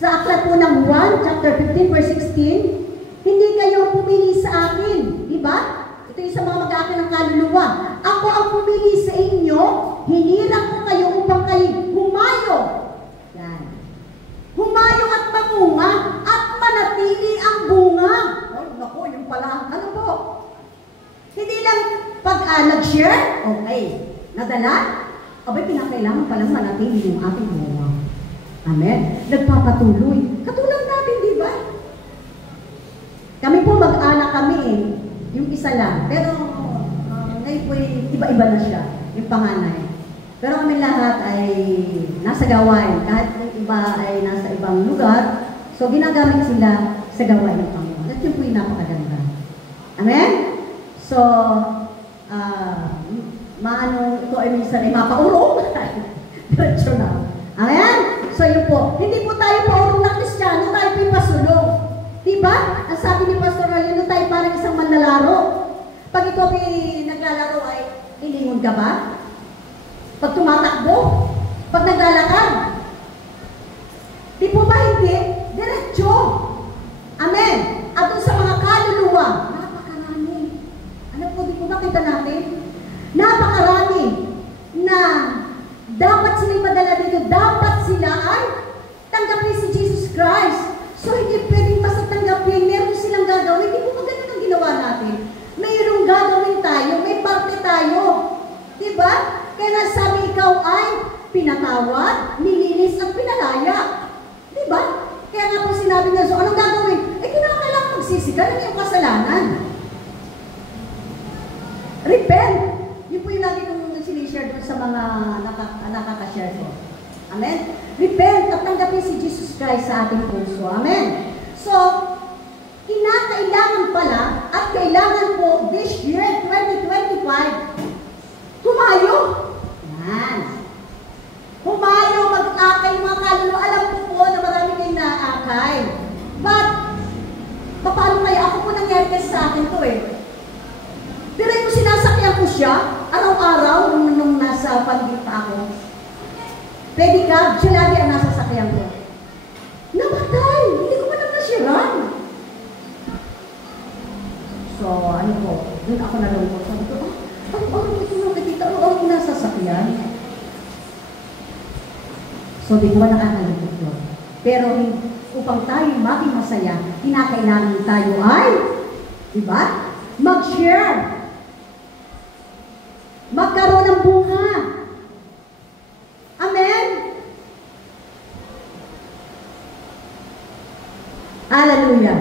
sa aklat po ng 1, chapter 15, verse 16, hindi kayo pumili sa akin. Diba? Ito yung sa mga mag-aakay ng kaluluwa. Ako ang pumili sa inyo, hinirang ko kayo upang kayo humayo. Yan. Humayo at mamunga at manatili ang bunga. Oh, naku, yung pala. Ano po? Hindi lang pag nag-share, okay. Nadala, abay, pinakailangan palang manatili yung ating bunga. Amen? Nagpapatuloy. Katulad natin, di ba? Kami po mag-anak kami yung isa lang. Pero ngayon po iba-iba na siya, yung panganay. Pero kami lahat ay nasa gawain. Kahit yung iba ay nasa ibang lugar, so ginagamit sila sa gawain ng Panginoon. At yun po yung napakaganda. Amen? So, ito ay minsan ay mapaurong. Diretso na. Amen? So, yun po. Hindi po tayo paurong na Kristiyano, tayo po yung pasulong. Diba? Ang sabi ni Pastor Rayano, tayo parang isang manlalaro. Pag ikaw naglalaro ay, hilingon ka ba? Pag tumatakbo? Pag naglalakad? Di po ba hindi? Diretso. Amen? At doon sa mga kaluluwa, napakarami. Ano po, di po ba kita natin? Napakarami na dapat sila madala dito, dapat sila ay tanggapin si Jesus Christ. So, hindi pwedeng basta tanggapin, meron silang gagawin. Hindi po maganda ang ginawa natin. Mayroong gagawin tayo, may parte tayo. Diba? Kaya nasabi ikaw ay pinatawad. magsisi ka ng iyong kasalanan. Repent. Yun po yung lagi kong sinishare doon sa mga nakaka-share ko. Amen? Repent at tanggapin si Jesus Christ sa ating puso. Amen? So, kinakailangan pala at kailangan po this year, 2025, humayo. Yan. Humayo, mag-akay mga kaluluwa. Alam ko po na marami kayong naakay. But, paano kaya? Ako po nangyari kasi sa akin to eh. Pero yung sinasakyan ko siya, araw-araw, nung nasa panggit pa ako, pedicab, siya lagi ang nasa sakyan ko. Namatay! Hindi ko pa lang nasiraan. So, ano po, doon ako nalungkot. Sabi ko, ano ito nakikita? Ano nasa sakyan? So, di ko ba nakakalungkot ko? Pero, upang tayo maging masaya, kinakailangan tayo ay, di ba? Mag-share. Magkaroon ng bunga. Amen? Hallelujah.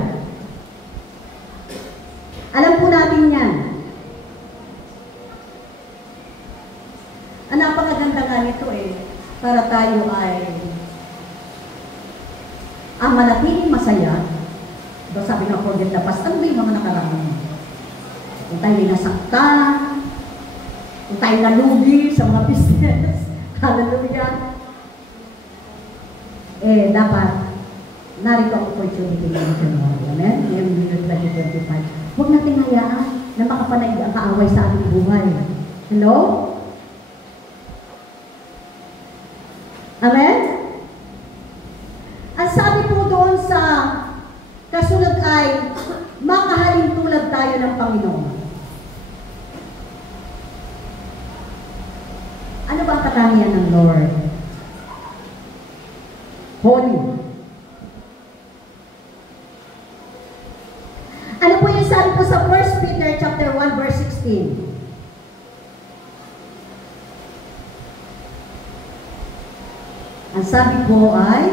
Alam po natin yan. Ang napakaganda nga nito eh, para tayo ay ang manatiling masaya. Diba sabi ng forget the past, ano ba yung mga nakaraan? Kung tayo nasaktan, kung tayo nalugi sa mga business, hallelujah. Eh, dapat narito ang opportunity ng January. Amen? Yung year 2025. Huwag natin hayaan na makapanay ang kaaway sa ating buhay. Hello? Amen? Ang sabi po doon sa kasunod ay, makahalin tulad tayo ng Panginoon. Ano ba ang katangian ng Lord? Holy. Ano po yung sabi po sa 1 Peter chapter 1 verse 16? Ang sabi po ay,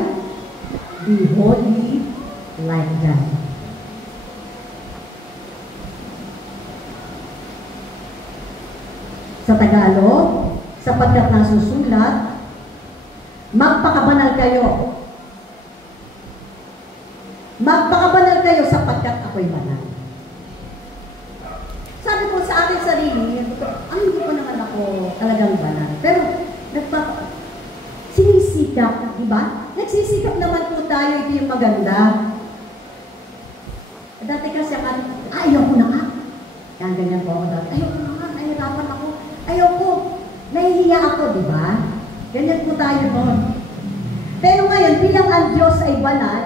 be holy like God. Sa Tagalog, sapagkat nasusulat, magpakabanal kayo. Magpakabanal kayo sapagkat ako'y banal. Sabi ko sa akin sarili, hindi ko naman ako talagang banal. Pero, sinisikap, di ba? Nagsisikap naman po tayo, ito yung maganda. Dati kasi ayaw ko na nga. Yan, ganyan po ako dati. Ayaw ko na nga, nahirapan ako. Ayaw ko, nahihiya ako, di ba? Ganyan po tayo doon. Pero ngayon, bilang ang Diyos ay banal,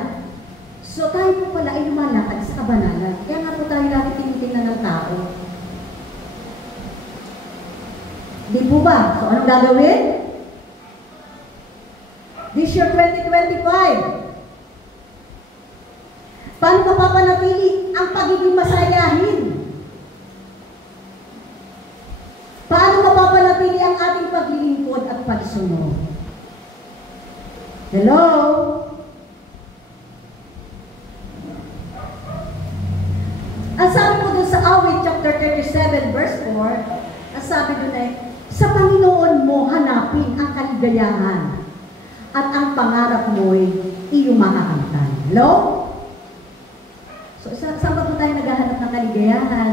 so tayo po pala ay lumalakad sa kabanalan. Kaya nga po tayo lagi tinitingnan ng tao. Di po ba? So anong gagawin? This year 2025. Paano mapapanatili ang pagiging masayahin? Paano mapapanatili ang ating paglilingkod at pagsunod? Hello? Ang sabi po dun sa Awit chapter 37 verse 4, ang sabi dun ay, sa Panginoon mo hanapin ang kaligayahan at ang pangarap mo'y iyong makakamtan. Hello? So, saan ba po tayo naghahanap ng kaligayahan?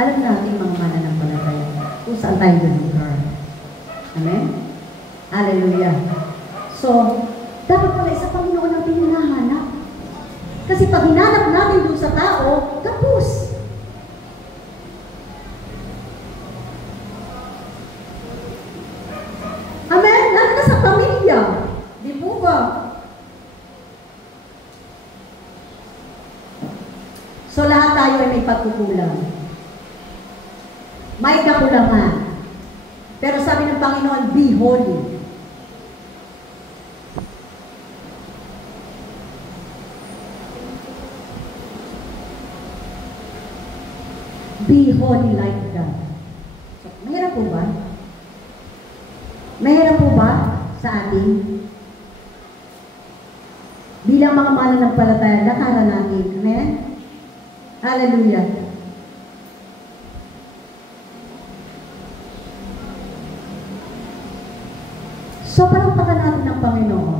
Alam natin mga mananampalataya kung saan tayo lugar. Amen? Hallelujah. So, dapat pala sa Panginoon natin hinahanap. Kasi pag hinanap natin doon sa tao, kapos. Amen? Lalo na sa pamilya. Di po ba? So, lahat tayo ay may pagkukulang. May kakulangan. Pero sabi ng Panginoon, be holy. Be holy like God. So, mahirap po ba? Mahirap po ba sa atin? Be bilang mga mananampalataya, lakaran natin. Amen? Hallelujah. So, palakpakan natin ang Panginoon.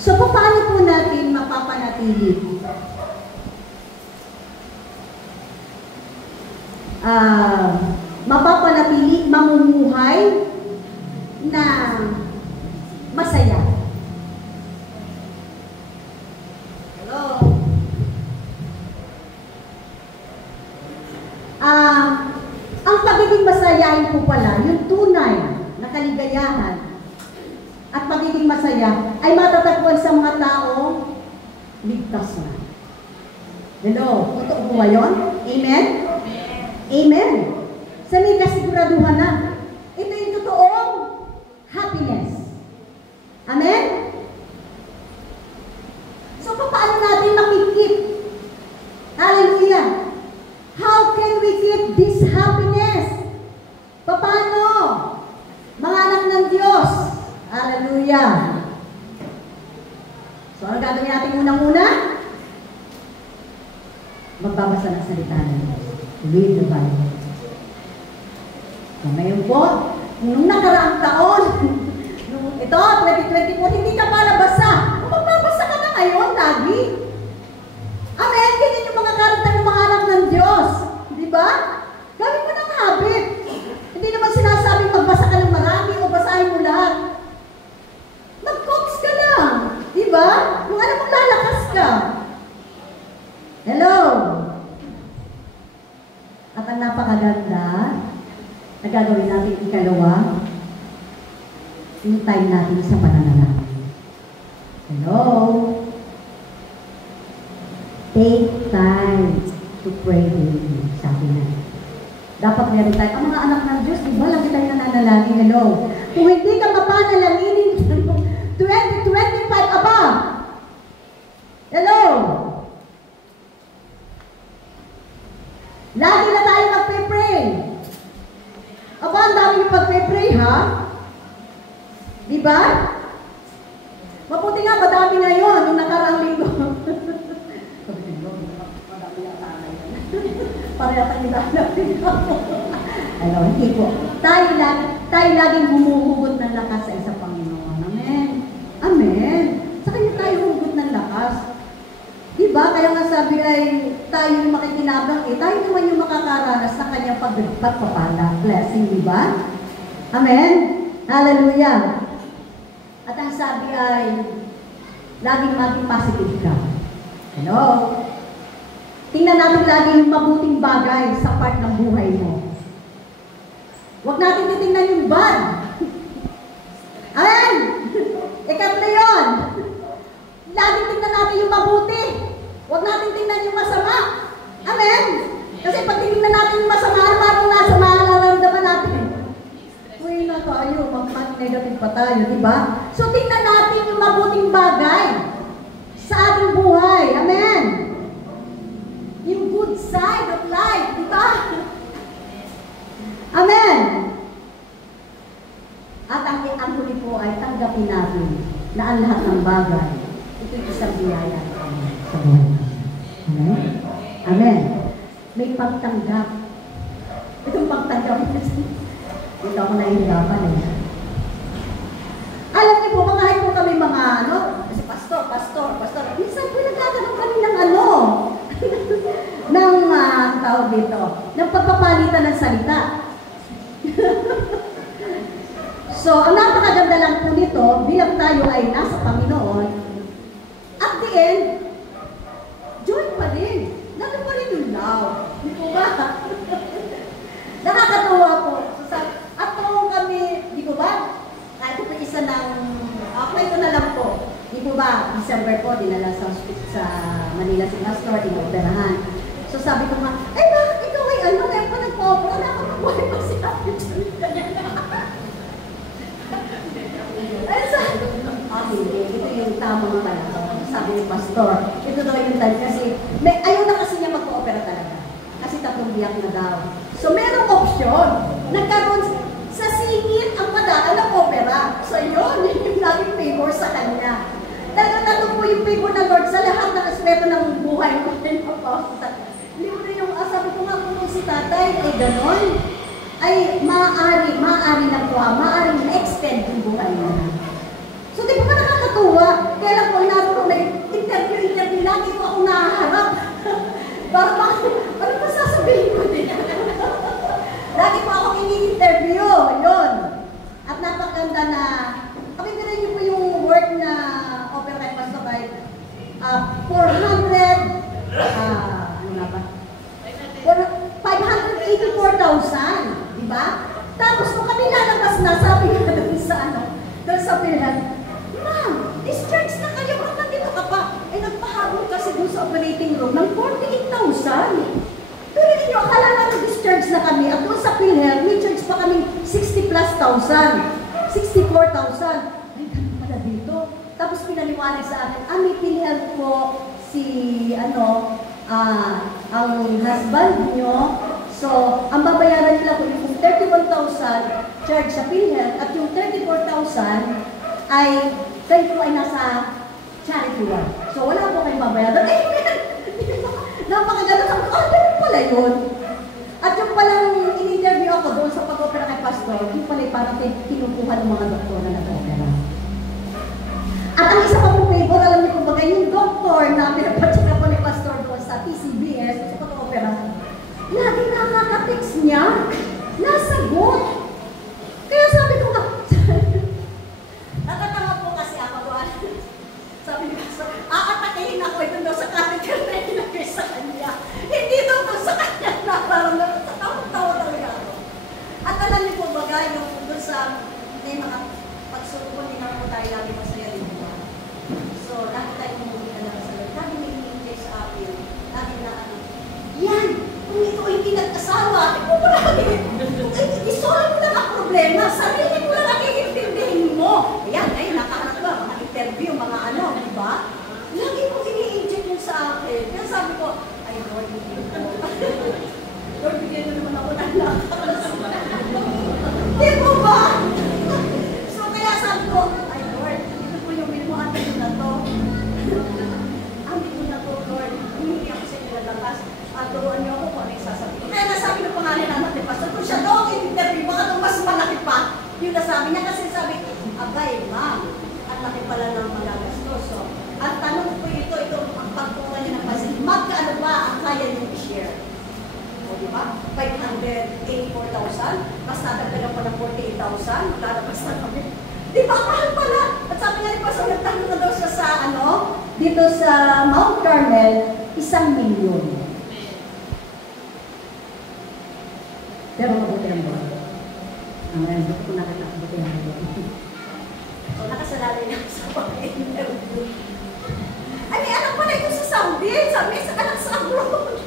So, paano po natin mapapanatili? Mapapanatili, mamumuhay na masaya. Hello? Ang pagiging masayahin po pala, yung tunay na kaligayahan at pagiging masaya ay matatagpuan sa mga taong ligtas na. Hello? Totoo po ba yun? Amen? Amen. Sa may kasiguraduhan na, ito yung totoong happiness. Amen? So, paano natin makikip? Hallelujah! How can we keep this happiness? Paano? Mga anak ng Diyos. Hallelujah! So, ano gagawin natin unang-una? Magbabasa ng salita ng Diyos. Read the Bible. So, ngayon po, nung nakaraang taon, ito, 2024, hindi ka pa nabasa. Magbabasa ka na ngayon, lagi. Amen? Ganyan yung mga karakter ng mga anak ng Diyos. Di ba? Gawin mo ng habit. Hindi naman sinasabing magbasa ka ng marami o basahin mo lahat. Mag-coax ka lang. Di ba? Kung alam mong lalakas ka. Hello? At ang napakaganda, na gagawin natin ikalawa, yung time natin sa pananalangin. Hello? Take time to pray daily, sabi na. Dapat meron tayo. Ang mga anak ng Diyos, di ba? Lagi tayo nananalangin. Hello? Kung hindi ka mapanalanginin, 2025 above. Hello? Lagi na tayo magpe-pray. Aba, ang dami yung pagpe-pray, ha? Di ba? Mabuti nga, madami ngayon, yung nakaraang linggo. Madami na tayo. Pareha tayo lalapin ako. Ano, hindi po. Tayo laging humuhugot ng lakas sa isang Panginoon. Amen. Amen. Sa kanya tayo hugot ng lakas. Diba? Kaya nga sabi ay tayo yung makikinabang tayo naman yung makakaranas ng kanyang pagpapala. Blessing, diba? Amen? Hallelujah! At ang sabi ay laging maging positive ka. Hello? Tingnan natin lagi yung mabuting bagay sa part ng buhay mo. Huwag natin titingnan yung bad. Amen? Ikatlo yun. Laging tingnan natin yung mabuti. Huwag natin tingnan yung masama. Amen? Kasi pag tingnan natin yung masama, parang nasa nararamdaman natin. Uy, na tayo, mag-negative pa tayo, di ba? So, tingnan natin yung mabuting bagay sa ating buhay. Amen? Yung good side of life, di ba? Amen? At ang huli po ay tanggapin natin na ang lahat ng bagay ito'y isang biyaya sa buhay natin. Amen? Amen. May pagtanggap. Itong pagtanggap. Dito ako nahihirapan eh. Alam niyo po, mga po kami mga kasi pastor. Minsan po nagkakaroon kami ng ng tawag dito, ng pagpapalitan ng salita. So, ang napakaganda lang po nito, bilang tayo ay nasa Panginoon, at the end, joy pa rin. Nandun pa rin yung love. Di po ba? Nakakatuwa po. So, at kung kami, di po ba? Kahit po isa ng, okay ko na lang po. Di po ba? December po, dinala sa Manila si Pastor, inoperahan. So sabi ko nga, ay bakit ikaw ay ngayon pa nagpo-opera? Nakakabuhay pa si Happy. Ay, sabi ko, hindi. Ito yung tamang pala. sabi ni Pastor. Ito daw yung time kasi, ayaw na kasi niya mag-opera talaga. Kasi 3 biyak na daw. So, merong option. Nagkaroon sa singit ang padaan ng opera. So, yun yung laging favor sa kanya. Talagang po yung favor ng Lord sa lahat ng aspeto ng buhay ko. Libre yung, sabi ko nga kung si tatay, ay ganon. Ay, maaari lang po, maaari na-extend yung buhay niya. So, di ba ba nakakatuwa? Kaya lang po, naroon na interview, lagi ko ako nahaharap. Para ano pa sasabihin ko din? Lagi po ako ini-interview, yun. At napakaganda na, pakinggan niyo po yung word na opera kay Pastor Bay, 584,000, di ba? Tapos kung kami lalabas na, sabi nga doon sa Pilhan, Ma'am, discharge na kayo, ba't nandito ka pa? Eh, nagpahabol kasi doon sa operating room ng 48,000. Pero ninyo, akala na nag-discharge na kami, at doon sa Pilhan, may charge pa kami 60,000, 64,000. Ay, ganun pala dito. Tapos pinaliwanag sa akin, may Pilhan po si, ang husband nyo. So, ang babayaran nila po yung 31,000 charge sa PhilHealth at yung 34,000 ay kayo po ay nasa charity work. So, wala po kayong babayaran. Napakaganda sa ganun pala yun. At yung palang in-interview ako doon sa pag-opera kay Pastor, yung pala parang kinukuha ng mga doktor na nag-opera. At ang isa pa po favor, alam niyo kung bagay, yung doktor na pinapacheck po ni Pastor doon sa TCBS, sa pag-opera, lagi nakaka-text niya, nasagot. Kaya sabi ko nga, nakatawa po kasi ako doon. Sabi ni Pastor, aatakihin ako ito daw sa catheter na ilagay sa kanya. Hindi daw po sa kanya na parang tawa talaga ako. At alam niyo po bagay, yung doon sa may mga pagsuruko din ako tayo lagi masaya din po. So, lagi tayo mumulit na lang sa Lord. Lagi may hinihintay sa akin. Lagi na yan! Kung ito ay pinag-asawa, ito mo lagi. Isolve mo lang ang problema. Sarili mo lang ang iintindihin mo. Ayan, ay nakahanap ba? Mga interview, mga di ba? Lagi mo ini-inject yun sa akin. Kaya sabi ko, ay Lord, hindi ko. Lord, bigyan mo naman ako ng lakas. Di mo ba? So, kaya sabi ko, ay Lord, ito po yung minuhan ko na to. Amin ko na to, Lord. Hindi ako sa nilalakas. At turuan niyo ako kung ano yung sasabihin. Kaya nasabi ng pangalan naman ni Pastor, kung siya daw ang interview, baka nung mas malaki pa, yung nasabi niya kasi sabi, abay, ma'am, at laki pala ng magagastos. So, at tanong ko ito ang pagkuha niya ng pasin, magkaano ba ang kaya niyo i-share? O, di ba? 584,000, basta dagdagan pa ng 48,000, maglalabas na kami. Di ba, mahal pala? At sabi niya ni Pastor, nagtanong na daw siya sa, dito sa Mount Carmel, 1,000,000. Pero mabuti ang buwan. Amen. Buti ko nakita, mabuti ang buwan. So, nakasalali niya sa pag-interview. Ay, may anak pala ito sa Saudi. Sabi, sa anak sa abroad.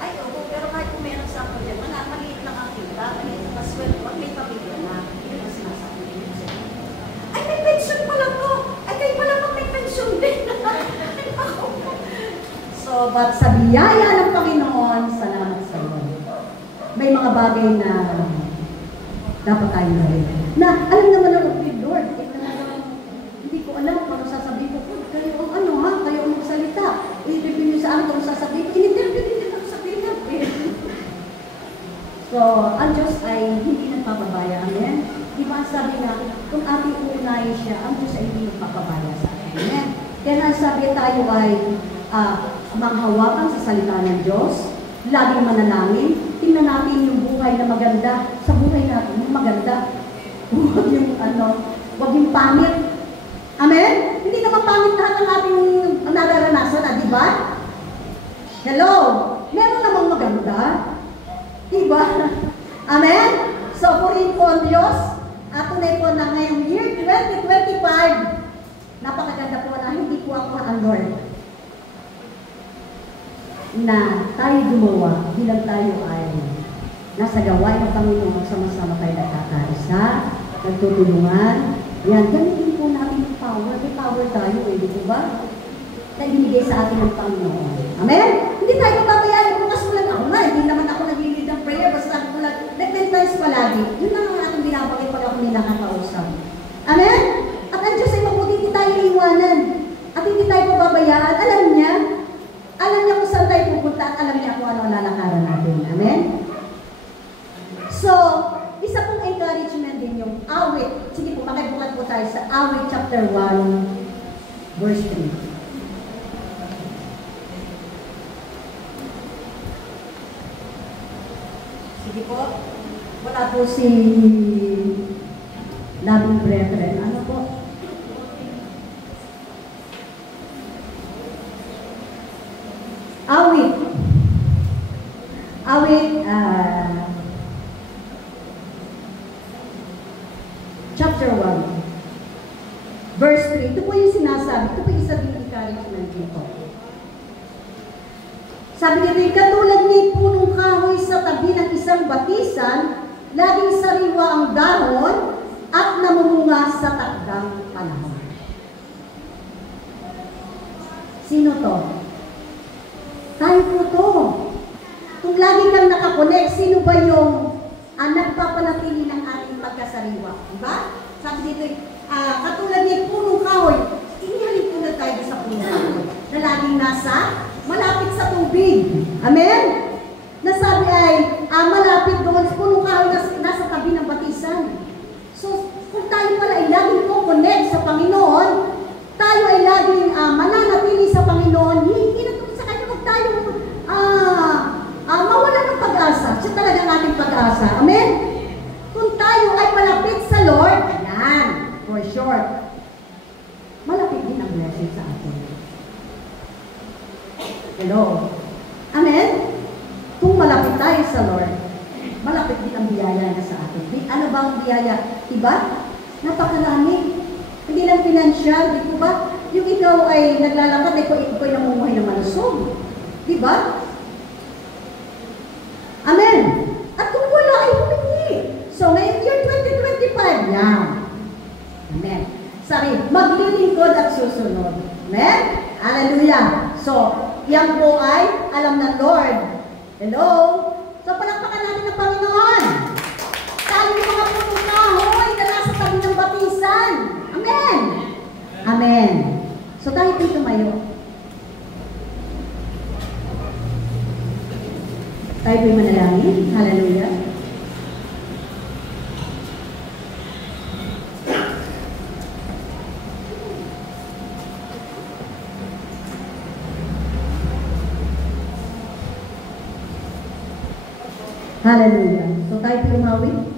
Ay, oo, pero kahit kung may anak sa abroad yan, maliit lang ang kita. Maliit lang ang sweldo. Wag may pamilya na. Hindi naman sinasabi niya. Ay, may pension pala to. Ay, kayo pala may pension din. So, but sa biyaya ng Panginoon, salamat sa iyo. May mga bagay na dapat tayo gawin. Na, alam naman ako, Lord, hindi ko alam kung ano sasabihin ko. Kayo ang kayo ang magsalita. I-interview niyo sa akin kung sasabihin ko. In-interview din kita sa Pilipinas. So, ang Diyos ay hindi nagpapabaya. Amen? Di ba sabi na, kung ating uunahin siya, ang Diyos ay hindi nagpapabaya sa atin. Amen? Kaya nasabi tayo ay manghawakan sa salita ng Diyos, laging manalangin, tingnan natin yung buhay na maganda, sa buhay natin yung maganda. Huwag yung pangit. Amen? Hindi naman pangit lahat ng ating nararanasan, di ba? Hello? Meron namang maganda. Di ba? Amen? So, purihin po ang Diyos. At tunay po na ngayong year 2025, napakaganda po na hindi po ako ang Lord na tayo gumawa bilang tayo ay nasa gawain ng Panginoon, magsama-sama tayo nagkakaisa, nagtutulungan. Yan, gamitin po natin yung power. May power power tayo eh, di ba? Na binigay sa atin ng Panginoon. Amen? Hindi tayo pabayaan. Bukas mo lang ako nga, hindi naman ako nag-lead ng prayer, basta ako lang, nag-mentals palagi. Yun lang ang ating binabagay pag ako may nakakausap. Amen? At ang Diyos ay mabuti, hindi tayo iiwanan. At hindi tayo pababayaan. Alam niya kung saan tayo pupunta at alam niya kung ano ang lalakaran natin. Amen? So, isa pong encouragement din yung awit. Sige po, makibukat po tayo sa awit chapter 1, verse 3. Sige po, wala po si loving brethren. Ano po? Awit. Chapter 1, verse 3. Ito po yung sinasabi. Ito po yung isa din encouragement dito. Sabi dito, katulad ni punong kahoy sa tabi ng isang batisan, laging sariwa ang dahon at namumunga sa takdang panahon. Sino to? Tayo po to. Kung lagi kang nakakonect, sino ba yung nagpapanatili ng ating pagkasariwa? Diba? Sabi dito, katulad ni punong kahoy, inihalin po na tayo sa punong kahoy na laging malapit sa tubig. Amen? Nasabi ay, malapit doon sa punong kahoy nasa tabi ng batisan. So, kung tayo pala ay laging po connect sa Panginoon, tayo ay laging mananatili sa Panginoon, hindi na sa kanya huwag tayo mawala ng pag-asa. Siya talaga ang ating pag-asa. Amen? Kung tayo ay malapit sa Lord, yan, for sure, malapit din ang blessing sa atin. Hello? Amen? Kung malapit tayo sa Lord, malapit din ang biyaya na sa atin. Ano ba ang biyaya? Diba? Napakarami. Hindi lang financial, di po ba? Yung ikaw ay naglalakad, ikaw ay namumuhay ng malusog. Diba? Amen? At kung wala ay humingi. So, ngayon year 2025, yan. Amen. Sabi, maglilingkod at susunod. Amen? Hallelujah. So, yan po ay alam ng Lord. Hello? So, palakpakan natin ng Panginoon. Tayo yung mga punong kahoy na nasa tabi ng batisan. Amen? Amen. So, tayo dito tumayo. Tayo po'y manalangin. Hallelujah. Hallelujah. So tayo po'y umawit.